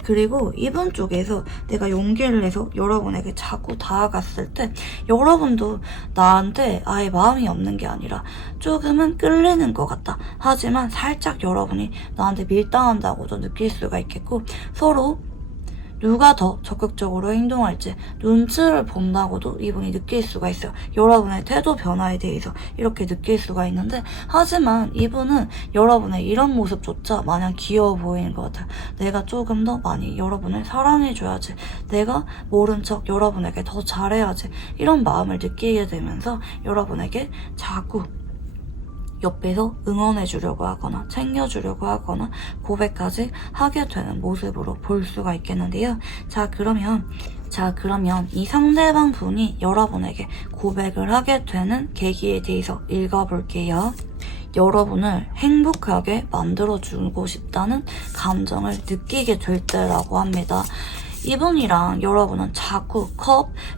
그리고 이분 쪽에서 내가 용기를 내서 여러분에게 자꾸 다가갔을 때 여러분도 나한테 아예 마음이 없는 게 아니라 조금은 끌리는 것 같다. 하지만 살짝 여러분이 나한테 밀당한다고도 느낄 수가 있겠고 서로 누가 더 적극적으로 행동할지 눈치를 본다고도 이분이 느낄 수가 있어요. 여러분의 태도 변화에 대해서 이렇게 느낄 수가 있는데 하지만 이분은 여러분의 이런 모습조차 마냥 귀여워 보이는 것 같아요. 내가 조금 더 많이 여러분을 사랑해줘야지. 내가 모른 척 여러분에게 더 잘해야지. 이런 마음을 느끼게 되면서 여러분에게 자꾸 옆에서 응원해주려고 하거나 챙겨주려고 하거나 고백까지 하게 되는 모습으로 볼 수가 있겠는데요. 자, 그러면 이 상대방 분이 여러분에게 고백을 하게 되는 계기에 대해서 읽어볼게요. 여러분을 행복하게 만들어주고 싶다는 감정을 느끼게 될 때라고 합니다. 이분이랑 여러분은 자꾸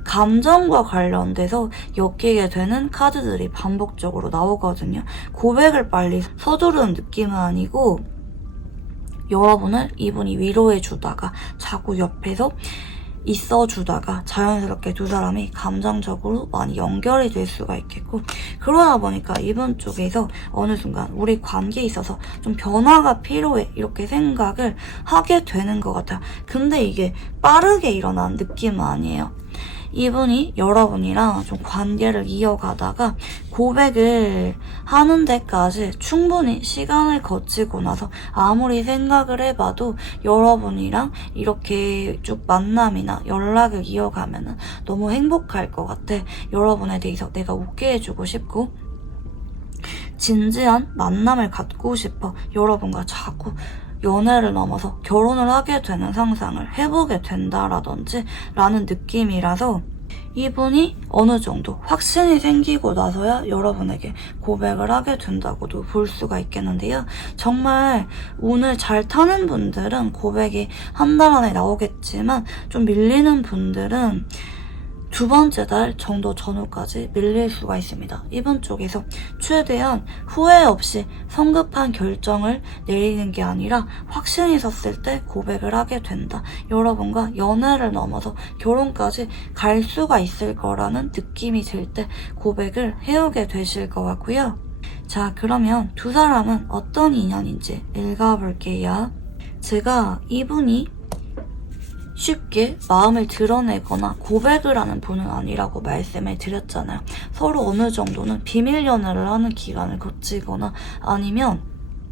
감정과 관련돼서 엮이게 되는 카드들이 반복적으로 나오거든요. 고백을 빨리 서두르는 느낌은 아니고 여러분을 이분이 위로해주다가 자꾸 옆에서 있어주다가 자연스럽게 두 사람이 감정적으로 많이 연결이 될 수가 있겠고, 그러다 보니까 이분 쪽에서 어느 순간 우리 관계에 있어서 좀 변화가 필요해 이렇게 생각을 하게 되는 것 같아요. 근데 이게 빠르게 일어나는 느낌은 아니에요. 이분이 여러분이랑 좀 관계를 이어가다가 고백을 하는 데까지 충분히 시간을 거치고 나서 아무리 생각을 해봐도 여러분이랑 이렇게 쭉 만남이나 연락을 이어가면 너무 행복할 것 같아. 여러분에 대해서 내가 웃게 해주고 싶고 진지한 만남을 갖고 싶어. 여러분과 자꾸 연애를 넘어서 결혼을 하게 되는 상상을 해보게 된다라든지 라는 느낌이라서 이분이 어느 정도 확신이 생기고 나서야 여러분에게 고백을 하게 된다고도 볼 수가 있겠는데요. 정말 오늘 잘 타는 분들은 고백이 한 달 안에 나오겠지만 좀 밀리는 분들은 두 번째 달 정도 전후까지 밀릴 수가 있습니다. 이분 쪽에서 최대한 후회 없이 성급한 결정을 내리는 게 아니라 확신이 섰을 때 고백을 하게 된다. 여러분과 연애를 넘어서 결혼까지 갈 수가 있을 거라는 느낌이 들 때 고백을 해오게 되실 것 같고요. 자, 그러면 두 사람은 어떤 인연인지 읽어볼게요. 제가 이분이 쉽게 마음을 드러내거나 고백을 하는 분은 아니라고 말씀을 드렸잖아요. 서로 어느 정도는 비밀 연애를 하는 기간을 거치거나 아니면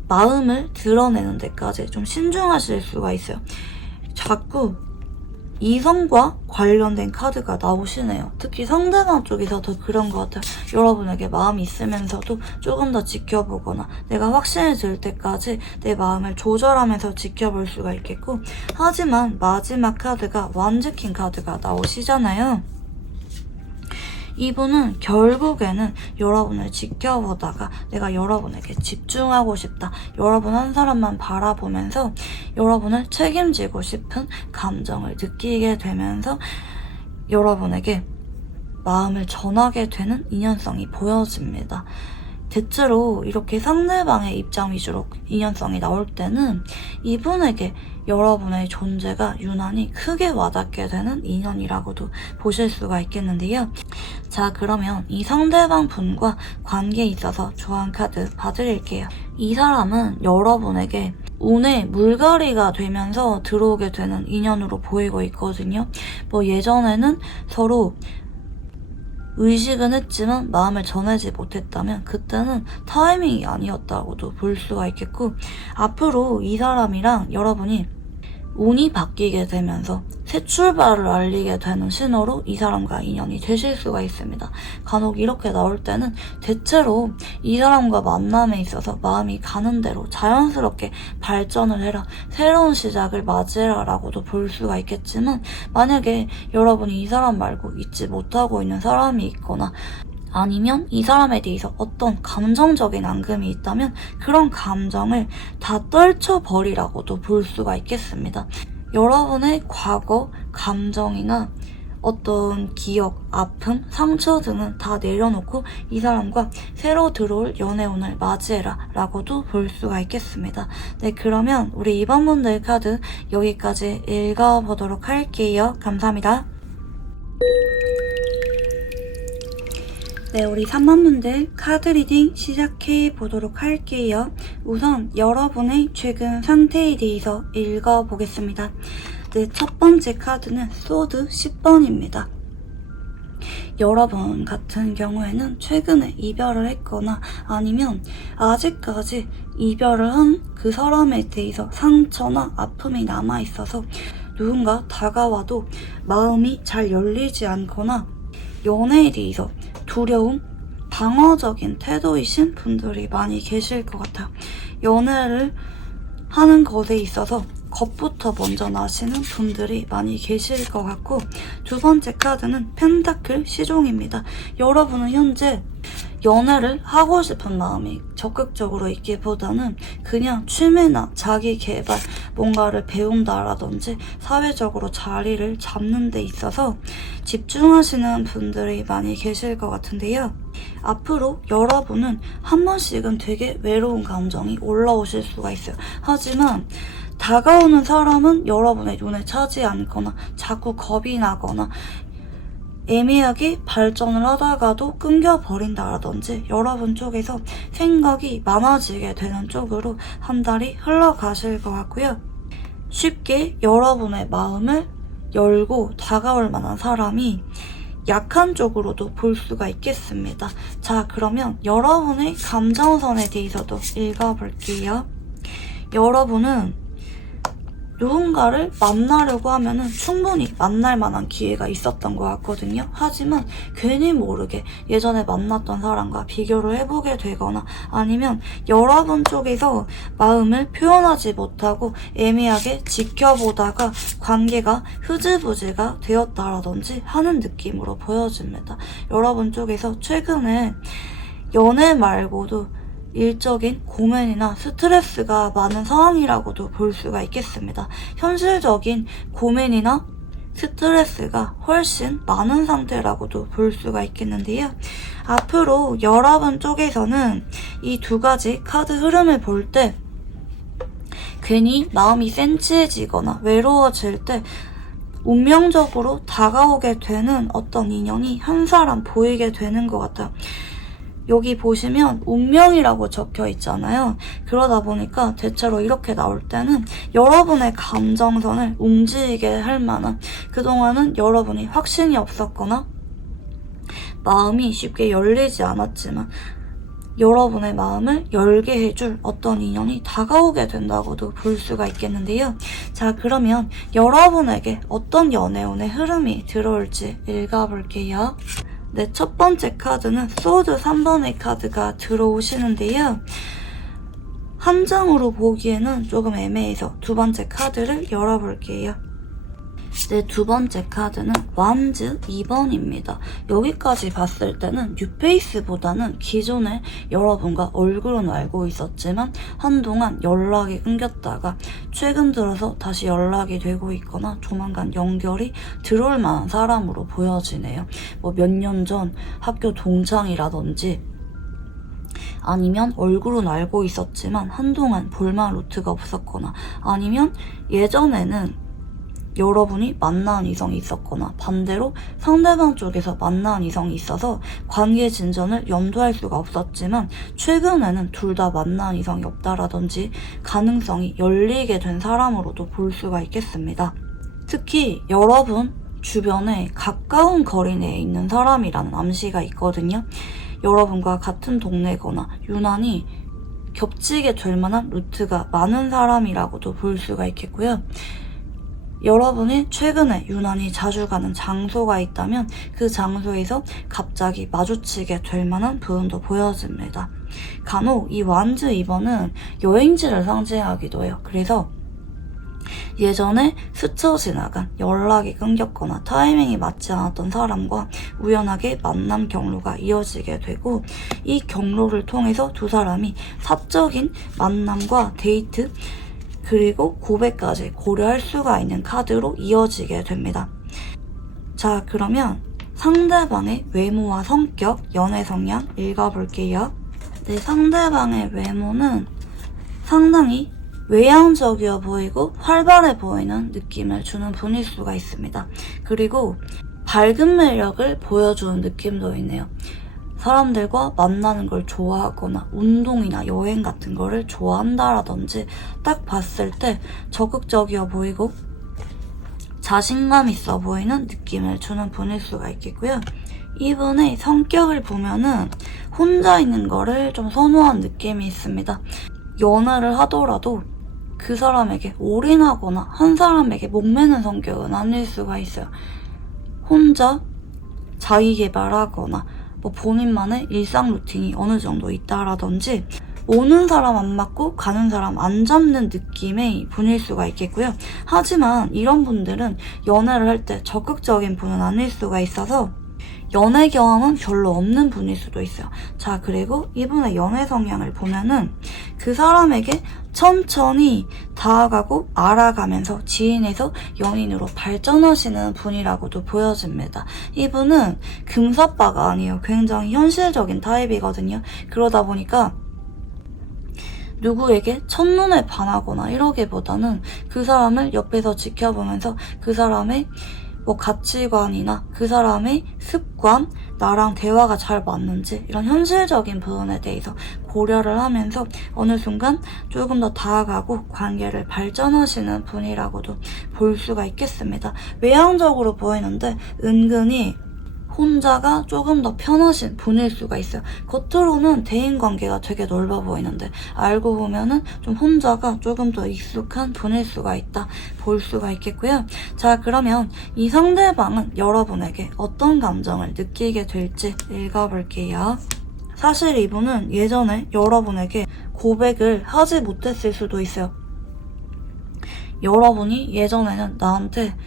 마음을 드러내는 데까지 좀 신중하실 수가 있어요. 자꾸 이성과 관련된 카드가 나오시네요. 특히 상대방 쪽에서 더 그런 것 같아요. 여러분에게 마음이 있으면서도 조금 더 지켜보거나 내가 확신이 들 때까지 내 마음을 조절하면서 지켜볼 수가 있겠고, 하지만 마지막 카드가 완즈킹 카드가 나오시잖아요. 이분은 결국에는 여러분을 지켜보다가 내가 여러분에게 집중하고 싶다. 여러분 한 사람만 바라보면서 여러분을 책임지고 싶은 감정을 느끼게 되면서 여러분에게 마음을 전하게 되는 인연성이 보여집니다. 대체로 이렇게 상대방의 입장 위주로 인연성이 나올 때는 이분에게 여러분의 존재가 유난히 크게 와닿게 되는 인연이라고도 보실 수가 있겠는데요. 자, 그러면 이 상대방 분과 관계에 있어서 조언 카드 봐드릴게요. 이 사람은 여러분에게 운의 물갈이가 되면서 들어오게 되는 인연으로 보이고 있거든요. 예전에는 서로 의식은 했지만 마음을 전하지 못했다면 그때는 타이밍이 아니었다고도 볼 수가 있겠고, 앞으로 이 사람이랑 여러분이 운이 바뀌게 되면서 새 출발을 알리게 되는 신호로 이 사람과 인연이 되실 수가 있습니다. 간혹 이렇게 나올 때는 대체로 이 사람과 만남에 있어서 마음이 가는 대로 자연스럽게 발전을 해라, 새로운 시작을 맞이해라 라고도 볼 수가 있겠지만, 만약에 여러분이 이 사람 말고 잊지 못하고 있는 사람이 있거나 아니면 이 사람에 대해서 어떤 감정적인 앙금이 있다면 그런 감정을 다 떨쳐버리라고도 볼 수가 있겠습니다. 여러분의 과거, 감정이나 어떤 기억, 아픔, 상처 등은 다 내려놓고 이 사람과 새로 들어올 연애운을 맞이해라 라고도 볼 수가 있겠습니다. 네, 그러면 우리 2번 분들 카드 여기까지 읽어보도록 할게요. 감사합니다. 네, 우리 3번 분들 카드 리딩 시작해 보도록 할게요. 우선 여러분의 최근 상태에 대해서 읽어보겠습니다. 네, 첫 번째 카드는 소드 10번입니다. 여러분 같은 경우에는 최근에 이별을 했거나 아니면 아직까지 이별을 한 그 사람에 대해서 상처나 아픔이 남아있어서 누군가 다가와도 마음이 잘 열리지 않거나 연애에 대해서 두려움, 방어적인 태도이신 분들이 많이 계실 것 같아요. 연애를 하는 것에 있어서 겁부터 먼저 나시는 분들이 많이 계실 것 같고, 두 번째 카드는 펜타클 시종입니다. 여러분은 현재 연애를 하고 싶은 마음이 적극적으로 있기보다는 그냥 취미나 자기 개발, 뭔가를 배운다라든지 사회적으로 자리를 잡는 데 있어서 집중하시는 분들이 많이 계실 것 같은데요. 앞으로 여러분은 한 번씩은 되게 외로운 감정이 올라오실 수가 있어요. 하지만 다가오는 사람은 여러분의 눈에 차지 않거나 자꾸 겁이 나거나 애매하게 발전을 하다가도 끊겨버린다라든지 여러분 쪽에서 생각이 많아지게 되는 쪽으로 한 달이 흘러가실 것 같고요. 쉽게 여러분의 마음을 열고 다가올 만한 사람이 약한 쪽으로도 볼 수가 있겠습니다. 자, 그러면 여러분의 감정선에 대해서도 읽어볼게요. 여러분은 누군가를 만나려고 하면은 충분히 만날 만한 기회가 있었던 것 같거든요. 하지만 괜히 모르게 예전에 만났던 사람과 비교를 해보게 되거나 아니면 여러분 쪽에서 마음을 표현하지 못하고 애매하게 지켜보다가 관계가 흐지부지가 되었다라든지 하는 느낌으로 보여집니다. 여러분 쪽에서 최근에 연애 말고도 일적인 고민이나 스트레스가 많은 상황이라고도 볼 수가 있겠습니다. 현실적인 고민이나 스트레스가 훨씬 많은 상태라고도 볼 수가 있겠는데요. 앞으로 여러분 쪽에서는 이 두 가지 카드 흐름을 볼 때 괜히 마음이 센치해지거나 외로워질 때 운명적으로 다가오게 되는 어떤 인연이 한 사람 보이게 되는 것 같아요. 여기 보시면 운명이라고 적혀 있잖아요. 그러다 보니까 대체로 이렇게 나올 때는 여러분의 감정선을 움직이게 할 만한, 그동안은 여러분이 확신이 없었거나 마음이 쉽게 열리지 않았지만 여러분의 마음을 열게 해줄 어떤 인연이 다가오게 된다고도 볼 수가 있겠는데요. 자, 그러면 여러분에게 어떤 연애운의 흐름이 들어올지 읽어볼게요. 네, 첫 번째 카드는 소드 3번의 카드가 들어오시는데요. 한 장으로 보기에는 조금 애매해서 두 번째 카드를 열어볼게요. 네, 두 번째 카드는 완즈 2번입니다. 여기까지 봤을 때는 뉴페이스보다는 기존에 여러분과 얼굴은 알고 있었지만 한동안 연락이 끊겼다가 최근 들어서 다시 연락이 되고 있거나 조만간 연결이 들어올 만한 사람으로 보여지네요. 뭐 몇 년 전 학교 동창이라든지 아니면 얼굴은 알고 있었지만 한동안 볼만한 루트가 없었거나 아니면 예전에는 여러분이 만난 이성이 있었거나 반대로 상대방 쪽에서 만난 이성이 있어서 관계 진전을 염두할 수가 없었지만 최근에는 둘 다 만난 이성이 없다라든지 가능성이 열리게 된 사람으로도 볼 수가 있겠습니다. 특히 여러분 주변에 가까운 거리 내에 있는 사람이라는 암시가 있거든요. 여러분과 같은 동네거나 유난히 겹치게 될 만한 루트가 많은 사람이라고도 볼 수가 있겠고요. 여러분이 최근에 유난히 자주 가는 장소가 있다면 그 장소에서 갑자기 마주치게 될 만한 부분도 보여집니다. 간혹 이 완즈 2번은 여행지를 상징하기도 해요. 그래서 예전에 스쳐 지나간 연락이 끊겼거나 타이밍이 맞지 않았던 사람과 우연하게 만남 경로가 이어지게 되고 이 경로를 통해서 두 사람이 사적인 만남과 데이트 그리고 고백까지 고려할 수가 있는 카드로 이어지게 됩니다. 자, 그러면 상대방의 외모와 성격, 연애 성향 읽어볼게요. 네, 상대방의 외모는 상당히 외향적이어 보이고 활발해 보이는 느낌을 주는 분일 수가 있습니다. 그리고 밝은 매력을 보여주는 느낌도 있네요. 사람들과 만나는 걸 좋아하거나 운동이나 여행 같은 거를 좋아한다라든지 딱 봤을 때 적극적이어 보이고 자신감 있어 보이는 느낌을 주는 분일 수가 있겠고요. 이분의 성격을 보면은 혼자 있는 거를 좀 선호한 느낌이 있습니다. 연애를 하더라도 그 사람에게 올인하거나 한 사람에게 목매는 성격은 아닐 수가 있어요. 혼자 자기 개발하거나 뭐 본인만의 일상 루틴이 어느 정도 있다라든지 오는 사람 안 맞고 가는 사람 안 잡는 느낌의 분일 수가 있겠고요. 하지만 이런 분들은 연애를 할 때 적극적인 분은 아닐 수가 있어서 연애 경험은 별로 없는 분일 수도 있어요. 자, 그리고 이분의 연애 성향을 보면은 그 사람에게 천천히 다가가고 알아가면서 지인에서 연인으로 발전하시는 분이라고도 보여집니다. 이분은 금사빠가 아니에요. 굉장히 현실적인 타입이거든요. 그러다 보니까 누구에게 첫눈에 반하거나 이러기보다는 그 사람을 옆에서 지켜보면서 그 사람의 뭐 가치관이나 그 사람의 습관, 나랑 대화가 잘 맞는지 이런 현실적인 부분에 대해서 고려를 하면서 어느 순간 조금 더 다가가고 관계를 발전하시는 분이라고도 볼 수가 있겠습니다. 외향적으로 보이는데 은근히 혼자가 조금 더 편하신 분일 수가 있어요. 겉으로는 대인관계가 되게 넓어 보이는데 알고 보면은 좀 혼자가 조금 더 익숙한 분일 수가 있다 볼 수가 있겠고요. 자, 그러면 이 상대방은 여러분에게 어떤 감정을 느끼게 될지 읽어볼게요. 사실 이분은 예전에 여러분에게 고백을 하지 못했을 수도 있어요. 여러분이 예전에는 나한테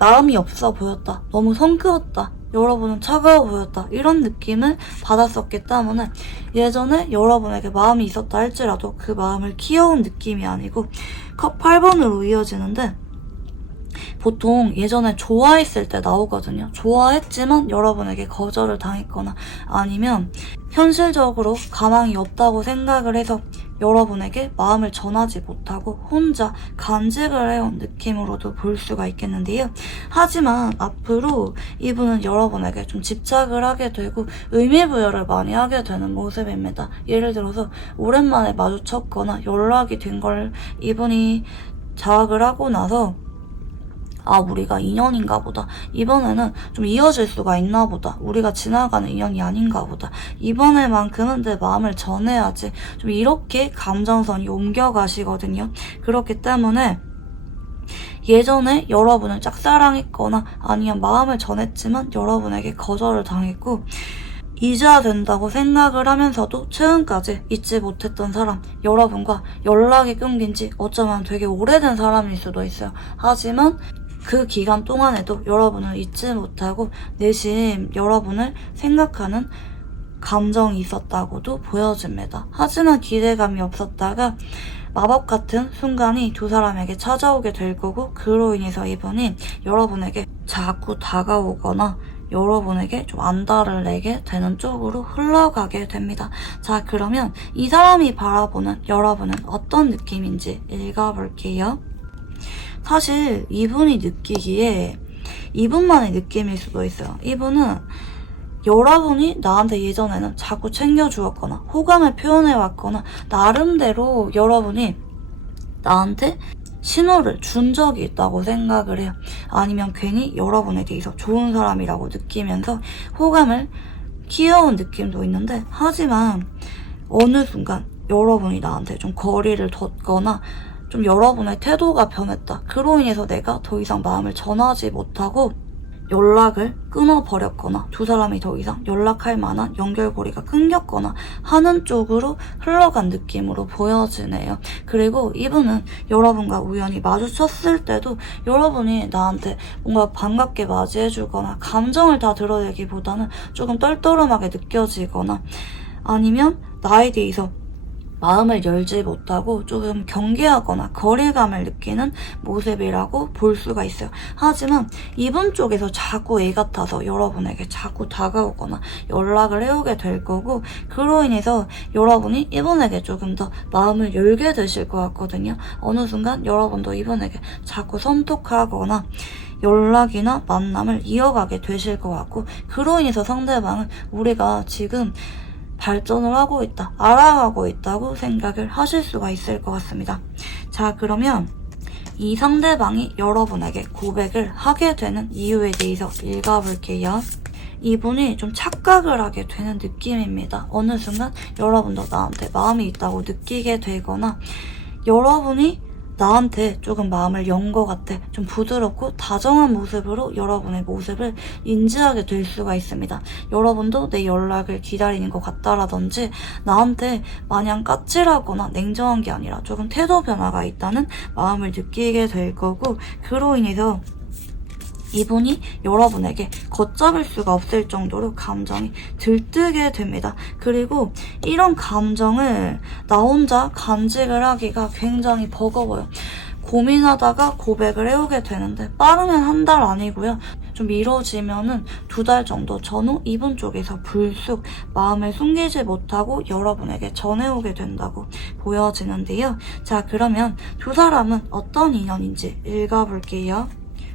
마음이 없어 보였다. 너무 성크었다. 여러분은 차가워 보였다. 이런 느낌을 받았었기 때문에 예전에 여러분에게 마음이 있었다 할지라도 그 마음을 키워온 느낌이 아니고 컵 8번으로 이어지는데 보통 예전에 좋아했을 때 나오거든요. 좋아했지만 여러분에게 거절을 당했거나 아니면 현실적으로 가망이 없다고 생각을 해서 여러분에게 마음을 전하지 못하고 혼자 간직을 해온 느낌으로도 볼 수가 있겠는데요. 하지만 앞으로 이분은 여러분에게 좀 집착을 하게 되고 의미부여를 많이 하게 되는 모습입니다. 예를 들어서 오랜만에 마주쳤거나 연락이 된 걸 이분이 자학을 하고 나서 우리가 인연인가 보다. 이번에는 좀 이어질 수가 있나 보다. 우리가 지나가는 인연이 아닌가 보다. 이번에만큼은 내 마음을 전해야지. 좀 이렇게 감정선이 옮겨가시거든요. 그렇기 때문에 예전에 여러분을 짝사랑했거나 아니면 마음을 전했지만 여러분에게 거절을 당했고 잊어야 된다고 생각을 하면서도 최근까지 잊지 못했던 사람, 여러분과 연락이 끊긴 지 어쩌면 되게 오래된 사람일 수도 있어요. 하지만 그 기간 동안에도 여러분을 잊지 못하고 내심 여러분을 생각하는 감정이 있었다고도 보여집니다. 하지만 기대감이 없었다가 마법 같은 순간이 두 사람에게 찾아오게 될 거고 그로 인해서 이분이 여러분에게 자꾸 다가오거나 여러분에게 좀 안달을 내게 되는 쪽으로 흘러가게 됩니다. 자, 그러면 이 사람이 바라보는 여러분은 어떤 느낌인지 읽어볼게요. 사실 이분이 느끼기에 이분만의 느낌일 수도 있어요. 이분은 여러분이 나한테 예전에는 자꾸 챙겨주었거나 호감을 표현해왔거나 나름대로 여러분이 나한테 신호를 준 적이 있다고 생각을 해요. 아니면 괜히 여러분에 대해서 좋은 사람이라고 느끼면서 호감을 키워온 느낌도 있는데 하지만 어느 순간 여러분이 나한테 좀 거리를 뒀거나 좀 여러분의 태도가 변했다. 그로 인해서 내가 더 이상 마음을 전하지 못하고 연락을 끊어버렸거나 두 사람이 더 이상 연락할 만한 연결고리가 끊겼거나 하는 쪽으로 흘러간 느낌으로 보여지네요. 그리고 이분은 여러분과 우연히 마주쳤을 때도 여러분이 나한테 뭔가 반갑게 맞이해주거나 감정을 다 드러내기보다는 조금 떨떠름하게 느껴지거나 아니면 나에 대해서 마음을 열지 못하고 조금 경계하거나 거리감을 느끼는 모습이라고 볼 수가 있어요. 하지만 이분 쪽에서 자꾸 애 같아서 여러분에게 자꾸 다가오거나 연락을 해오게 될 거고 그로 인해서 여러분이 이분에게 조금 더 마음을 열게 되실 것 같거든요. 어느 순간 여러분도 이분에게 자꾸 선톡하거나 연락이나 만남을 이어가게 되실 것 같고 그로 인해서 상대방은 우리가 지금 발전을 하고 있다, 알아가고 있다고 생각을 하실 수가 있을 것 같습니다. 자, 그러면 이 상대방이 여러분에게 고백을 하게 되는 이유에 대해서 읽어볼게요. 이분이 좀 착각을 하게 되는 느낌입니다. 어느 순간 여러분도 나한테 마음이 있다고 느끼게 되거나 여러분이 나한테 조금 마음을 연 것 같아. 좀 부드럽고 다정한 모습으로 여러분의 모습을 인지하게 될 수가 있습니다. 여러분도 내 연락을 기다리는 것 같다라든지 나한테 마냥 까칠하거나 냉정한 게 아니라 조금 태도 변화가 있다는 마음을 느끼게 될 거고, 그로 인해서 이분이 여러분에게 걷잡을 수가 없을 정도로 감정이 들뜨게 됩니다. 그리고 이런 감정을 나 혼자 간직을 하기가 굉장히 버거워요. 고민하다가 고백을 해오게 되는데 빠르면 한 달 아니고요. 좀 미뤄지면은 2달 정도 전후 이분 쪽에서 불쑥 마음을 숨기지 못하고 여러분에게 전해오게 된다고 보여지는데요. 자, 그러면 두 사람은 어떤 인연인지 읽어볼게요.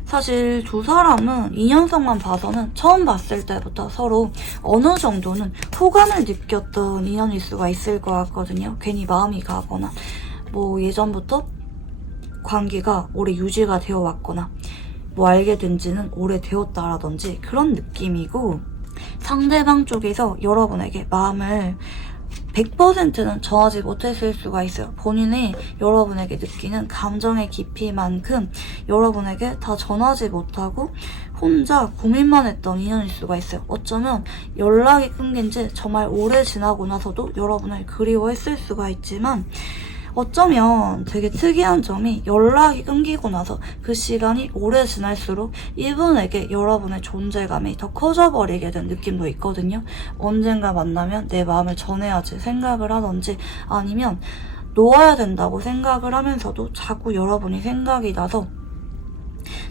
사실 두 사람은 인연성만 봐서는 처음 봤을 때부터 서로 어느 정도는 호감을 느꼈던 인연일 수가 있을 것 같거든요. 괜히 마음이 가거나 뭐 예전부터 관계가 오래 유지가 되어 왔거나 뭐 알게 된 지는 오래되었다라든지 그런 느낌이고, 상대방 쪽에서 여러분에게 마음을 100%는 정하지 못했을 수가 있어요. 본인이 여러분에게 느끼는 감정의 깊이만큼 여러분에게 다 전하지 못하고 혼자 고민만 했던 인연일 수가 있어요. 어쩌면 연락이 끊긴 지 정말 오래 지나고 나서도 여러분을 그리워했을 수가 있지만, 어쩌면 되게 특이한 점이 연락이 끊기고 나서 그 시간이 오래 지날수록 이분에게 여러분의 존재감이 더 커져버리게 된 느낌도 있거든요. 언젠가 만나면 내 마음을 전해야지 생각을 하던지, 아니면 놓아야 된다고 생각을 하면서도 자꾸 여러분이 생각이 나서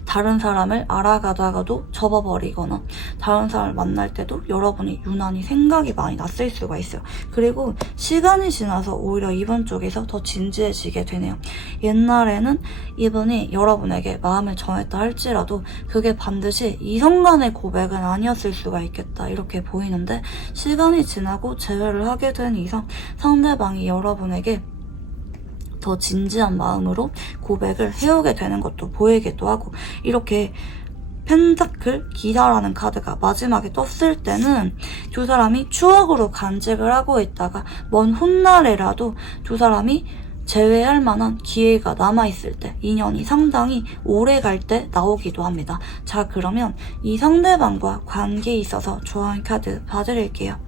다른 사람을 알아가다가도 접어버리거나 다른 사람을 만날 때도 여러분이 유난히 생각이 많이 났을 수가 있어요. 그리고 시간이 지나서 오히려 이분 쪽에서 더 진지해지게 되네요. 옛날에는 이분이 여러분에게 마음을 전했다 할지라도 그게 반드시 이성 간의 고백은 아니었을 수가 있겠다 이렇게 보이는데, 시간이 지나고 재회를 하게 된 이상 상대방이 여러분에게 더 진지한 마음으로 고백을 해오게 되는 것도 보이기도 하고, 이렇게 펜타클 기사라는 카드가 마지막에 떴을 때는 두 사람이 추억으로 간직을 하고 있다가 먼 훗날에라도 두 사람이 재회할 만한 기회가 남아있을 때, 인연이 상당히 오래 갈 때 나오기도 합니다. 자, 그러면 이 상대방과 관계에 있어서 좋아하는 카드 봐드릴게요.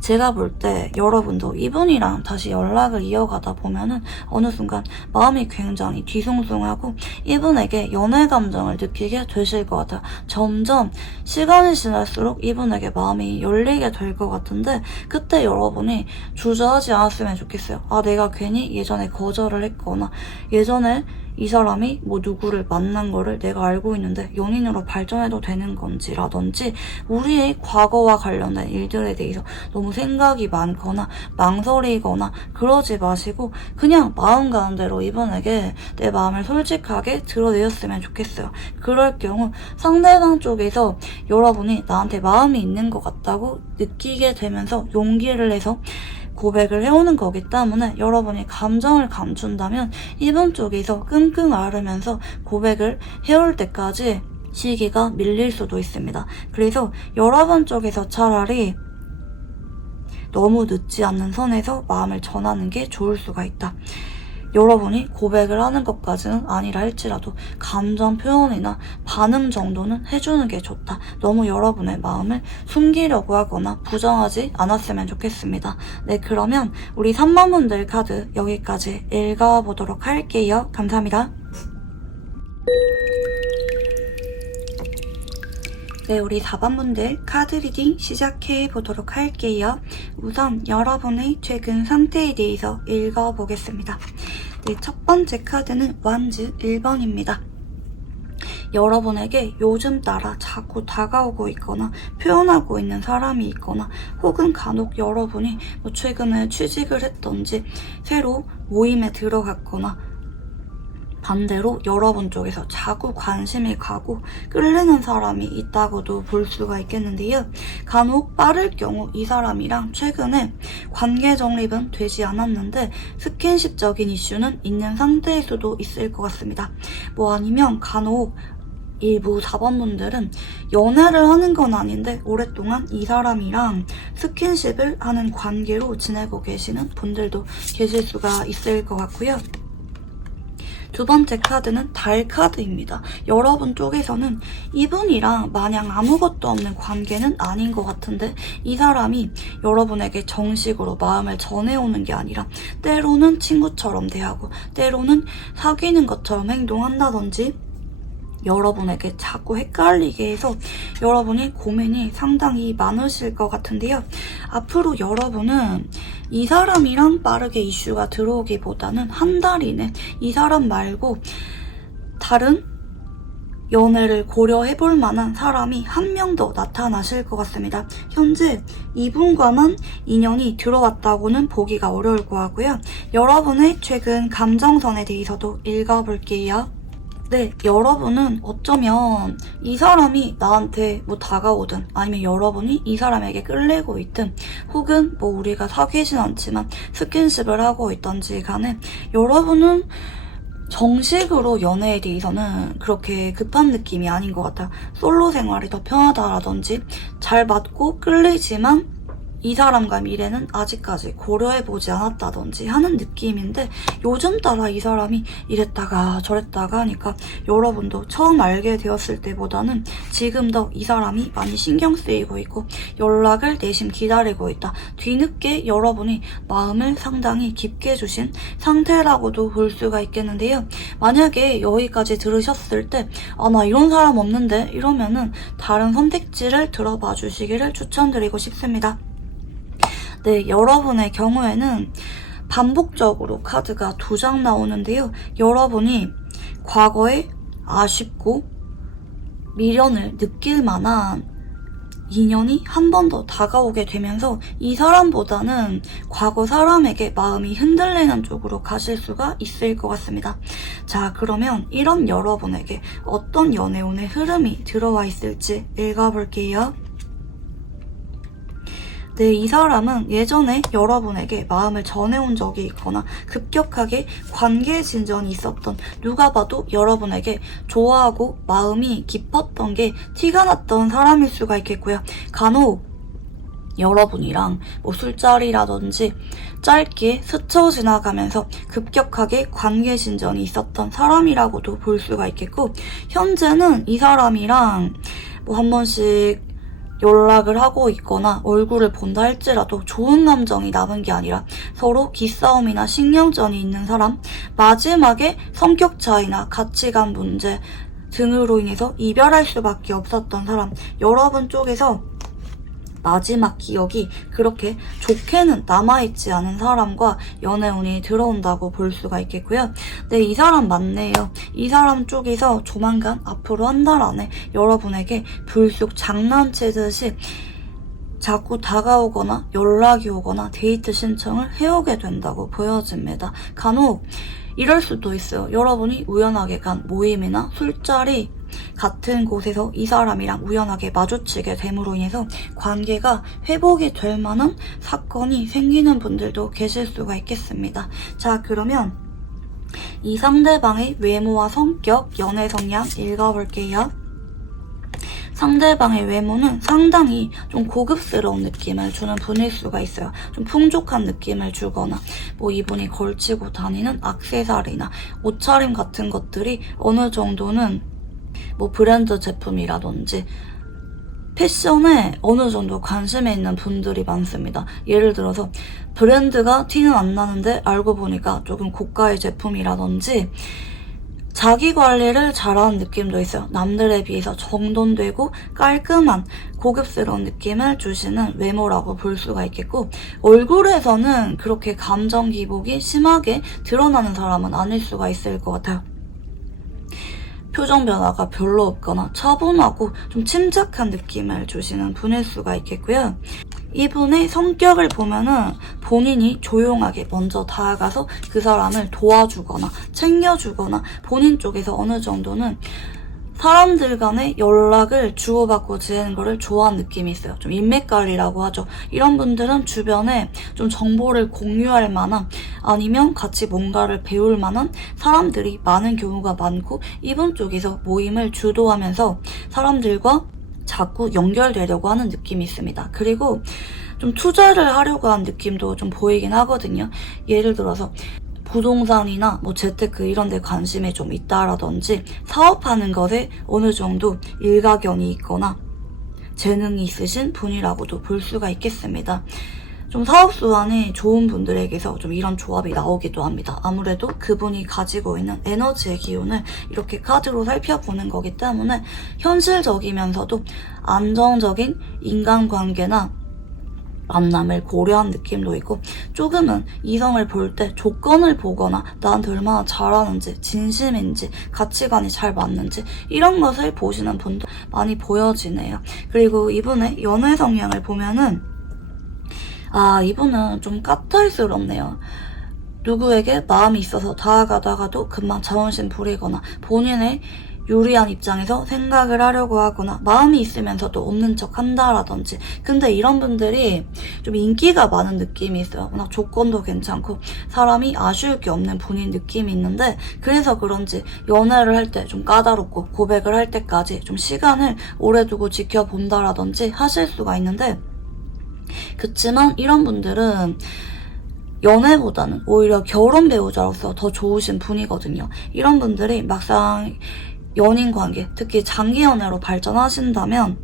제가 볼 때 여러분도 이분이랑 다시 연락을 이어가다 보면은 어느 순간 마음이 굉장히 뒤숭숭하고 이분에게 연애 감정을 느끼게 되실 것 같아요. 점점 시간이 지날수록 이분에게 마음이 열리게 될 것 같은데, 그때 여러분이 주저하지 않았으면 좋겠어요. 아, 내가 괜히 예전에 거절을 했거나 예전에 이 사람이 뭐 누구를 만난 거를 내가 알고 있는데 연인으로 발전해도 되는 건지라든지, 우리의 과거와 관련된 일들에 대해서 너무 생각이 많거나 망설이거나 그러지 마시고 그냥 마음 가는 대로 이분에게 내 마음을 솔직하게 드러내었으면 좋겠어요. 그럴 경우 상대방 쪽에서 여러분이 나한테 마음이 있는 것 같다고 느끼게 되면서 용기를 내서 고백을 해오는 거기 때문에, 여러분이 감정을 감춘다면 이분 쪽에서 끙끙 앓으면서 고백을 해올 때까지 시기가 밀릴 수도 있습니다. 그래서 여러분 쪽에서 차라리 너무 늦지 않는 선에서 마음을 전하는 게 좋을 수가 있다. 여러분이 고백을 하는 것까지는 아니라 할지라도 감정 표현이나 반응 정도는 해주는 게 좋다. 너무 여러분의 마음을 숨기려고 하거나 부정하지 않았으면 좋겠습니다. 네, 그러면 우리 3번 분들 카드 여기까지 읽어보도록 할게요. 감사합니다. 네, 우리 4번 분들 카드 리딩 시작해 보도록 할게요. 우선 여러분의 최근 상태에 대해서 읽어보겠습니다. 네, 첫 번째 카드는 완즈 1번입니다. 여러분에게 요즘 따라 자꾸 다가오고 있거나 표현하고 있는 사람이 있거나, 혹은 간혹 여러분이 뭐 최근에 취직을 했던지 새로 모임에 들어갔거나, 반대로 여러분 쪽에서 자꾸 관심이 가고 끌리는 사람이 있다고도 볼 수가 있겠는데요. 간혹 빠를 경우 이 사람이랑 최근에 관계 정립은 되지 않았는데 스킨십적인 이슈는 있는 상태일 수도 있을 것 같습니다. 뭐 아니면 간혹 일부 4번 분들은 연애를 하는 건 아닌데 오랫동안 이 사람이랑 스킨십을 하는 관계로 지내고 계시는 분들도 계실 수가 있을 것 같고요. 두 번째 카드는 달 카드입니다. 여러분 쪽에서는 이분이랑 마냥 아무것도 없는 관계는 아닌 것 같은데 이 사람이 여러분에게 정식으로 마음을 전해오는 게 아니라 때로는 친구처럼 대하고 때로는 사귀는 것처럼 행동한다든지 여러분에게 자꾸 헷갈리게 해서 여러분이 고민이 상당히 많으실 것 같은데요. 앞으로 여러분은 이 사람이랑 빠르게 이슈가 들어오기보다는 한 달 이내 이 사람 말고 다른 연애를 고려해볼 만한 사람이 한 명 더 나타나실 것 같습니다. 현재 이분과만 인연이 들어왔다고는 보기가 어려울 것 같고요. 여러분의 최근 감정선에 대해서도 읽어볼게요. 네, 여러분은 어쩌면 이 사람이 나한테 뭐 다가오든 아니면 여러분이 이 사람에게 끌리고 있든 혹은 뭐 우리가 사귀진 않지만 스킨십을 하고 있던지 간에 여러분은 정식으로 연애에 대해서는 그렇게 급한 느낌이 아닌 것 같아요. 솔로 생활이 더 편하다라든지 잘 맞고 끌리지만 이 사람과 미래는 아직까지 고려해보지 않았다든지 하는 느낌인데 요즘 따라 이 사람이 이랬다가 저랬다가 하니까 여러분도 처음 알게 되었을 때보다는 지금 더 이 사람이 많이 신경 쓰이고 있고 연락을 내심 기다리고 있다. 뒤늦게 여러분이 마음을 상당히 깊게 주신 상태라고도 볼 수가 있겠는데요. 만약에 여기까지 들으셨을 때 아, 나 이런 사람 없는데 이러면은 다른 선택지를 들어봐 주시기를 추천드리고 싶습니다. 네, 여러분의 경우에는 반복적으로 카드가 2장 나오는데요. 여러분이 과거에 아쉽고 미련을 느낄 만한 인연이 한 번 더 다가오게 되면서 이 사람보다는 과거 사람에게 마음이 흔들리는 쪽으로 가실 수가 있을 것 같습니다. 자, 그러면 이런 여러분에게 어떤 연애운의 흐름이 들어와 있을지 읽어볼게요. 네, 이 사람은 예전에 여러분에게 마음을 전해온 적이 있거나 급격하게 관계 진전이 있었던 누가 봐도 여러분에게 좋아하고 마음이 깊었던 게 티가 났던 사람일 수가 있겠고요. 간혹 여러분이랑 뭐 술자리라든지 짧게 스쳐 지나가면서 급격하게 관계 진전이 있었던 사람이라고도 볼 수가 있겠고 현재는 이 사람이랑 뭐 한 번씩 연락을 하고 있거나 얼굴을 본다 할지라도 좋은 감정이 남은 게 아니라 서로 기싸움이나 신경전이 있는 사람, 마지막에 성격 차이나 가치관 문제 등으로 인해서 이별할 수밖에 없었던 사람, 여러분 쪽에서 마지막 기억이 그렇게 좋게는 남아있지 않은 사람과 연애운이 들어온다고 볼 수가 있겠고요. 네, 이 사람 맞네요. 이 사람 쪽에서 조만간 앞으로 한 달 안에 여러분에게 불쑥 장난치듯이 자꾸 다가오거나 연락이 오거나 데이트 신청을 해오게 된다고 보여집니다. 간혹 이럴 수도 있어요. 여러분이 우연하게 간 모임이나 술자리 같은 곳에서 이 사람이랑 우연하게 마주치게 됨으로 인해서 관계가 회복이 될 만한 사건이 생기는 분들도 계실 수가 있겠습니다. 자, 그러면 이 상대방의 외모와 성격, 연애 성향 읽어볼게요. 상대방의 외모는 상당히 좀 고급스러운 느낌을 주는 분일 수가 있어요. 좀 풍족한 느낌을 주거나 뭐 이분이 걸치고 다니는 액세서리나 옷차림 같은 것들이 어느 정도는 뭐 브랜드 제품이라든지 패션에 어느 정도 관심이 있는 분들이 많습니다. 예를 들어서 브랜드가 티는 안 나는데 알고 보니까 조금 고가의 제품이라든지 자기 관리를 잘하는 느낌도 있어요. 남들에 비해서 정돈되고 깔끔한 고급스러운 느낌을 주시는 외모라고 볼 수가 있겠고 얼굴에서는 그렇게 감정 기복이 심하게 드러나는 사람은 아닐 수가 있을 것 같아요. 표정 변화가 별로 없거나 차분하고 좀 침착한 느낌을 주시는 분일 수가 있겠고요. 이분의 성격을 보면은 본인이 조용하게 먼저 다가가서 그 사람을 도와주거나 챙겨주거나 본인 쪽에서 어느 정도는 사람들 간의 연락을 주고받고 지내는 거를 좋아하는 느낌이 있어요. 좀 인맥관리라고 하죠. 이런 분들은 주변에 좀 정보를 공유할 만한 아니면 같이 뭔가를 배울 만한 사람들이 많은 경우가 많고 이분 쪽에서 모임을 주도하면서 사람들과 자꾸 연결되려고 하는 느낌이 있습니다. 그리고 좀 투자를 하려고 하는 느낌도 좀 보이긴 하거든요. 예를 들어서 부동산이나 뭐 재테크 이런 데 관심이 좀 있다라든지 사업하는 것에 어느 정도 일가견이 있거나 재능이 있으신 분이라고도 볼 수가 있겠습니다. 좀 사업 수완이 좋은 분들에게서 좀 이런 조합이 나오기도 합니다. 아무래도 그분이 가지고 있는 에너지의 기운을 이렇게 카드로 살펴보는 거기 때문에 현실적이면서도 안정적인 인간관계나 만남을 고려한 느낌도 있고, 조금은 이성을 볼 때 조건을 보거나 나한테 얼마나 잘하는지, 진심인지, 가치관이 잘 맞는지 이런 것을 보시는 분도 많이 보여지네요. 그리고 이분의 연애 성향을 보면은 이분은 좀 까탈스럽네요. 누구에게 마음이 있어서 다가가다가도 금방 자존심 부리거나 본인의 유리한 입장에서 생각을 하려고 하거나 마음이 있으면서도 없는 척 한다라든지. 근데 이런 분들이 좀 인기가 많은 느낌이 있어요. 워낙 조건도 괜찮고 사람이 아쉬울 게 없는 분인 느낌이 있는데, 그래서 그런지 연애를 할 때 좀 까다롭고 고백을 할 때까지 좀 시간을 오래 두고 지켜본다라든지 하실 수가 있는데, 그치만 이런 분들은 연애보다는 오히려 결혼 배우자로서 더 좋으신 분이거든요. 이런 분들이 막상 연인 관계, 특히 장기 연애로 발전하신다면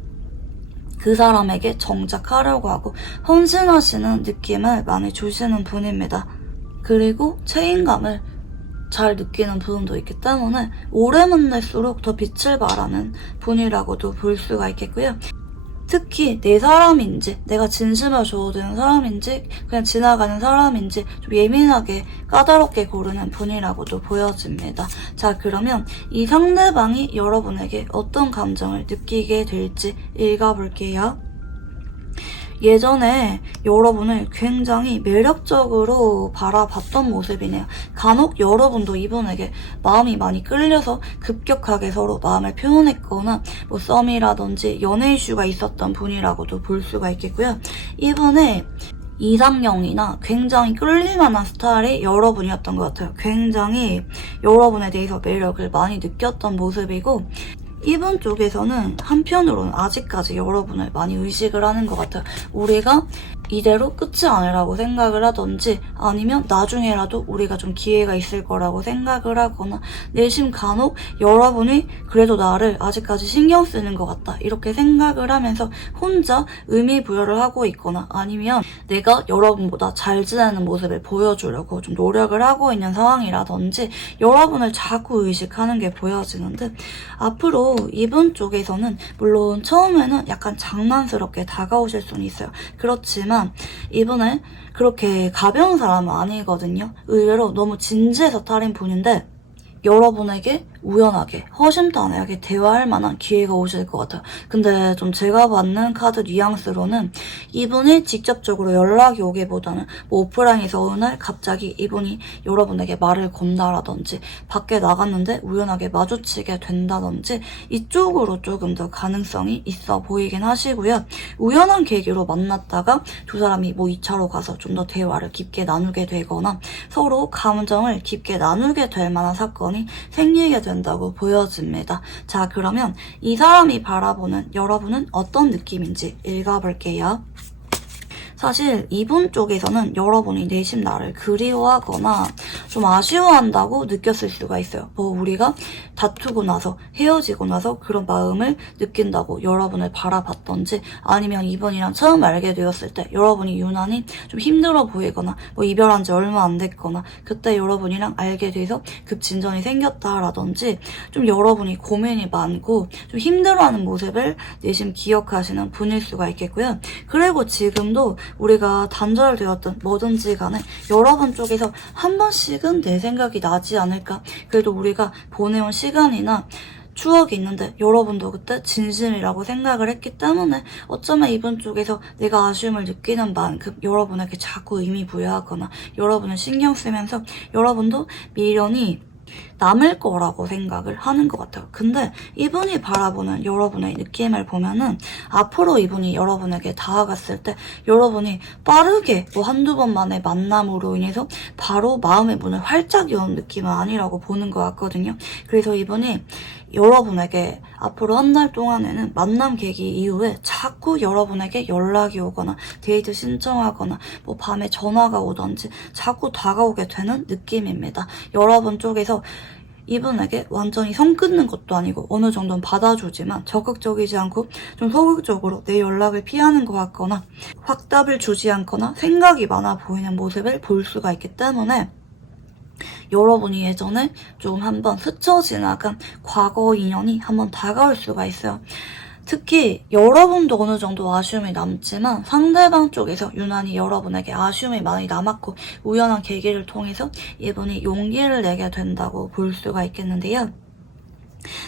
그 사람에게 정착하려고 하고 헌신하시는 느낌을 많이 주시는 분입니다. 그리고 책임감을 잘 느끼는 부분도 있기 때문에 오래 만날수록 더 빛을 발하는 분이라고도 볼 수가 있겠고요. 특히 내 사람인지, 내가 진심을 줘도 되는 사람인지 그냥 지나가는 사람인지 좀 예민하게 까다롭게 고르는 분이라고도 보여집니다. 자, 그러면 이 상대방이 여러분에게 어떤 감정을 느끼게 될지 읽어볼게요. 예전에 여러분을 굉장히 매력적으로 바라봤던 모습이네요. 간혹 여러분도 이분에게 마음이 많이 끌려서 급격하게 서로 마음을 표현했거나 뭐 썸이라든지 연애 이슈가 있었던 분이라고도 볼 수가 있겠고요. 이분의 이상형이나 굉장히 끌릴만한 스타일이 여러분이었던 것 같아요. 굉장히 여러분에 대해서 매력을 많이 느꼈던 모습이고, 이분 쪽에서는 한편으로는 아직까지 여러분을 많이 의식을 하는 것 같아요. 우리가 이대로 끝이 아니라고 생각을 하던지, 아니면 나중에라도 우리가 좀 기회가 있을 거라고 생각을 하거나, 내심 간혹 여러분이 그래도 나를 아직까지 신경 쓰는 것 같다 이렇게 생각을 하면서 혼자 의미 부여를 하고 있거나, 아니면 내가 여러분보다 잘 지내는 모습을 보여주려고 좀 노력을 하고 있는 상황이라든지 여러분을 자꾸 의식하는 게 보여지는데, 앞으로 이분 쪽에서는 물론 처음에는 약간 장난스럽게 다가오실 수는 있어요. 그렇지만 이분은 그렇게 가벼운 사람은 아니거든요. 의외로 너무 진지해서 탈인 분인데, 여러분에게 우연하게 허심탄회하게 대화할 만한 기회가 오실 것 같아요. 근데 좀 제가 받는 카드 뉘앙스로는 이분이 직접적으로 연락이 오기보다는 뭐 오프라인에서 어느 날 갑자기 이분이 여러분에게 말을 건다라든지 밖에 나갔는데 우연하게 마주치게 된다든지 이쪽으로 조금 더 가능성이 있어 보이긴 하시고요. 우연한 계기로 만났다가 두 사람이 뭐 2차로 가서 좀 더 대화를 깊게 나누게 되거나 서로 감정을 깊게 나누게 될 만한 사건이 생기게 된다고 보여집니다. 자, 그러면 이 사람이 바라보는 여러분은 어떤 느낌인지 읽어볼게요. 사실 이분 쪽에서는 여러분이 내심 나를 그리워하거나 좀 아쉬워한다고 느꼈을 수가 있어요. 뭐 우리가 다투고 나서 헤어지고 나서 그런 마음을 느낀다고 여러분을 바라봤던지, 아니면 이분이랑 처음 알게 되었을 때 여러분이 유난히 좀 힘들어 보이거나 뭐 이별한 지 얼마 안 됐거나 그때 여러분이랑 알게 돼서 급진전이 생겼다라든지 좀 여러분이 고민이 많고 좀 힘들어하는 모습을 내심 기억하시는 분일 수가 있겠고요. 그리고 지금도 우리가 단절되었든 뭐든지 간에 여러분 쪽에서 한 번씩은 내 생각이 나지 않을까. 그래도 우리가 보내온 시간이나 추억이 있는데 여러분도 그때 진심이라고 생각을 했기 때문에 어쩌면 이분 쪽에서 내가 아쉬움을 느끼는 만큼 여러분에게 자꾸 의미 부여하거나 여러분을 신경 쓰면서 여러분도 미련이 남을 거라고 생각을 하는 것 같아요. 근데 이분이 바라보는 여러분의 느낌을 보면은 앞으로 이분이 여러분에게 다가갔을 때 여러분이 빠르게 뭐 한두 번 만의 만남으로 인해서 바로 마음의 문을 활짝 여는 느낌은 아니라고 보는 것 같거든요. 그래서 이분이 여러분에게 앞으로 한 달 동안에는 만남 계기 이후에 자꾸 여러분에게 연락이 오거나 데이트 신청하거나 뭐 밤에 전화가 오던지 자꾸 다가오게 되는 느낌입니다. 여러분 쪽에서 이분에게 완전히 성 끊는 것도 아니고 어느 정도는 받아주지만 적극적이지 않고 좀 소극적으로 내 연락을 피하는 것 같거나 확답을 주지 않거나 생각이 많아 보이는 모습을 볼 수가 있기 때문에 여러분이 예전에 좀 한번 스쳐 지나간 과거 인연이 한번 다가올 수가 있어요. 특히 여러분도 어느 정도 아쉬움이 남지만 상대방 쪽에서 유난히 여러분에게 아쉬움이 많이 남았고 우연한 계기를 통해서 이분이 용기를 내게 된다고 볼 수가 있겠는데요.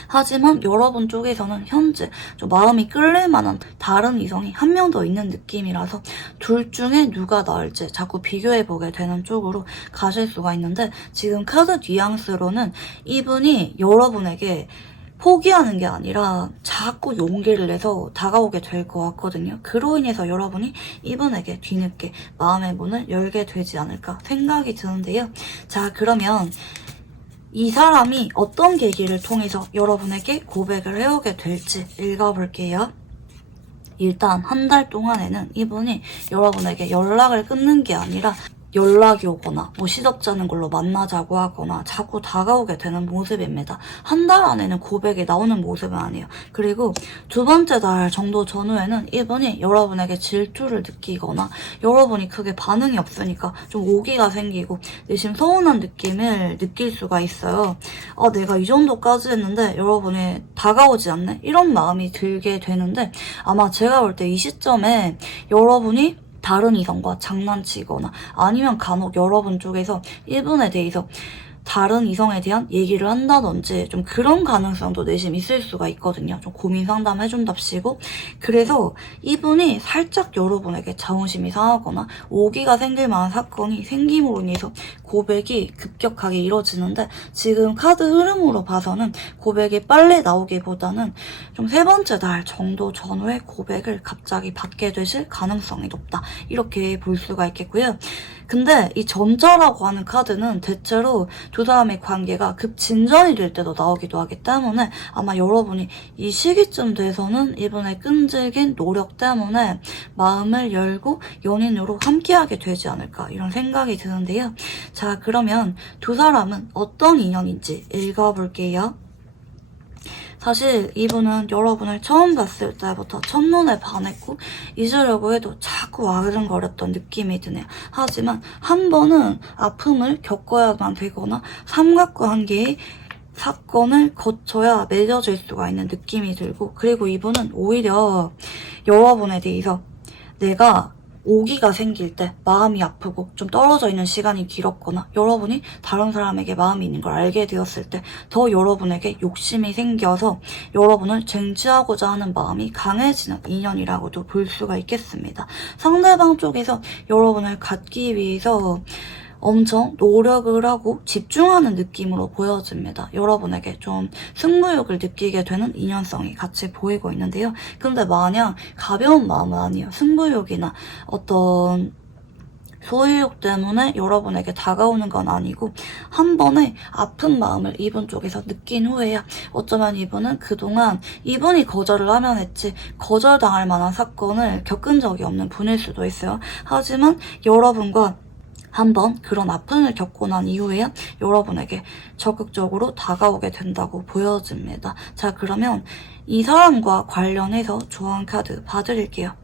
하지만 여러분 쪽에서는 현재 좀 마음이 끌릴 만한 다른 이성이 한 명 더 있는 느낌이라서 둘 중에 누가 나을지 자꾸 비교해보게 되는 쪽으로 가실 수가 있는데 지금 카드 뉘앙스로는 이분이 여러분에게 포기하는 게 아니라 자꾸 용기를 내서 다가오게 될 것 같거든요. 그로 인해서 여러분이 이분에게 뒤늦게 마음의 문을 열게 되지 않을까 생각이 드는데요. 자, 그러면 이 사람이 어떤 계기를 통해서 여러분에게 고백을 해오게 될지 읽어볼게요. 일단 한 달 동안에는 이분이 여러분에게 연락을 끊는 게 아니라 연락이 오거나 뭐 시덥잖은 걸로 만나자고 하거나 자꾸 다가오게 되는 모습입니다. 한 달 안에는 고백이 나오는 모습은 아니에요. 그리고 두 번째 달 정도 전후에는 이분이 여러분에게 질투를 느끼거나 여러분이 크게 반응이 없으니까 좀 오기가 생기고 내심 서운한 느낌을 느낄 수가 있어요. 아, 내가 이 정도까지 했는데 여러분이 다가오지 않네? 이런 마음이 들게 되는데 아마 제가 볼 때 이 시점에 여러분이 다른 이성과 장난치거나 아니면 간혹 여러분 쪽에서 이분에 대해서 다른 이성에 대한 얘기를 한다든지 좀 그런 가능성도 내심 있을 수가 있거든요. 좀 고민 상담해준답시고. 그래서 이분이 살짝 여러분에게 자존심이 상하거나 오기가 생길 만한 사건이 생김으로 인해서 고백이 급격하게 이루어지는데 지금 카드 흐름으로 봐서는 고백이 빨리 나오기보다는 좀 세 번째 달 정도 전후에 고백을 갑자기 받게 되실 가능성이 높다. 이렇게 볼 수가 있겠고요. 근데 이 전자라고 하는 카드는 대체로 두 사람의 관계가 급진전이 될 때도 나오기도 하기 때문에 아마 여러분이 이 시기쯤 돼서는 이분의 끈질긴 노력 때문에 마음을 열고 연인으로 함께하게 되지 않을까 이런 생각이 드는데요. 자, 그러면 두 사람은 어떤 인연인지 읽어볼게요. 사실 이분은 여러분을 처음 봤을 때부터 첫눈에 반했고 잊으려고 해도 자꾸 와그릉거렸던 느낌이 드네요. 하지만 한 번은 아픔을 겪어야만 되거나 삼각관계의 사건을 거쳐야 맺어질 수가 있는 느낌이 들고 그리고 이분은 오히려 여러분에 대해서 내가 오기가 생길 때 마음이 아프고 좀 떨어져 있는 시간이 길었거나 여러분이 다른 사람에게 마음이 있는 걸 알게 되었을 때 더 여러분에게 욕심이 생겨서 여러분을 쟁취하고자 하는 마음이 강해지는 인연이라고도 볼 수가 있겠습니다. 상대방 쪽에서 여러분을 갖기 위해서 엄청 노력을 하고 집중하는 느낌으로 보여집니다. 여러분에게 좀 승부욕을 느끼게 되는 인연성이 같이 보이고 있는데요. 근데 마냥 가벼운 마음은 아니에요. 승부욕이나 어떤 소유욕 때문에 여러분에게 다가오는 건 아니고 한 번에 아픈 마음을 이분 쪽에서 느낀 후에야 어쩌면 이분은 그동안 이분이 거절을 하면 했지 거절당할 만한 사건을 겪은 적이 없는 분일 수도 있어요. 하지만 여러분과 한번 그런 아픔을 겪고 난 이후에야 여러분에게 적극적으로 다가오게 된다고 보여집니다. 자, 그러면 이 사람과 관련해서 조언 카드 봐드릴게요.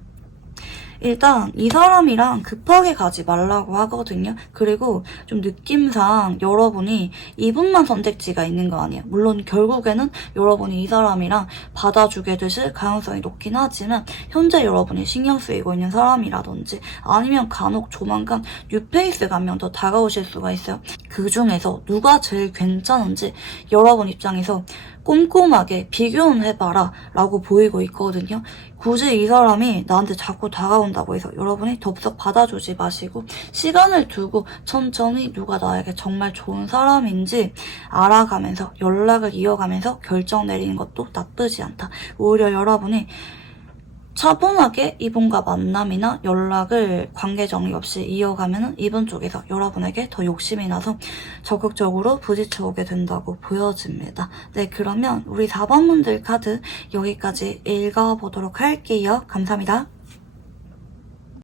일단 이 사람이랑 급하게 가지 말라고 하거든요. 그리고 좀 느낌상 여러분이 이분만 선택지가 있는 거 아니에요. 물론 결국에는 여러분이 이 사람이랑 받아주게 되실 가능성이 높긴 하지만 현재 여러분이 신경 쓰이고 있는 사람이라든지 아니면 간혹 조만간 뉴페이스가 한 명 더 다가오실 수가 있어요. 그 중에서 누가 제일 괜찮은지 여러분 입장에서 꼼꼼하게 비교는 해봐라 라고 보이고 있거든요. 굳이 이 사람이 나한테 자꾸 다가온다고 해서 여러분이 덥석 받아주지 마시고 시간을 두고 천천히 누가 나에게 정말 좋은 사람인지 알아가면서 연락을 이어가면서 결정 내리는 것도 나쁘지 않다. 오히려 여러분이 차분하게 이분과 만남이나 연락을 관계 정리 없이 이어가면 이분 쪽에서 여러분에게 더 욕심이 나서 적극적으로 부딪혀오게 된다고 보여집니다. 네, 그러면 우리 4번 분들 카드 여기까지 읽어보도록 할게요. 감사합니다.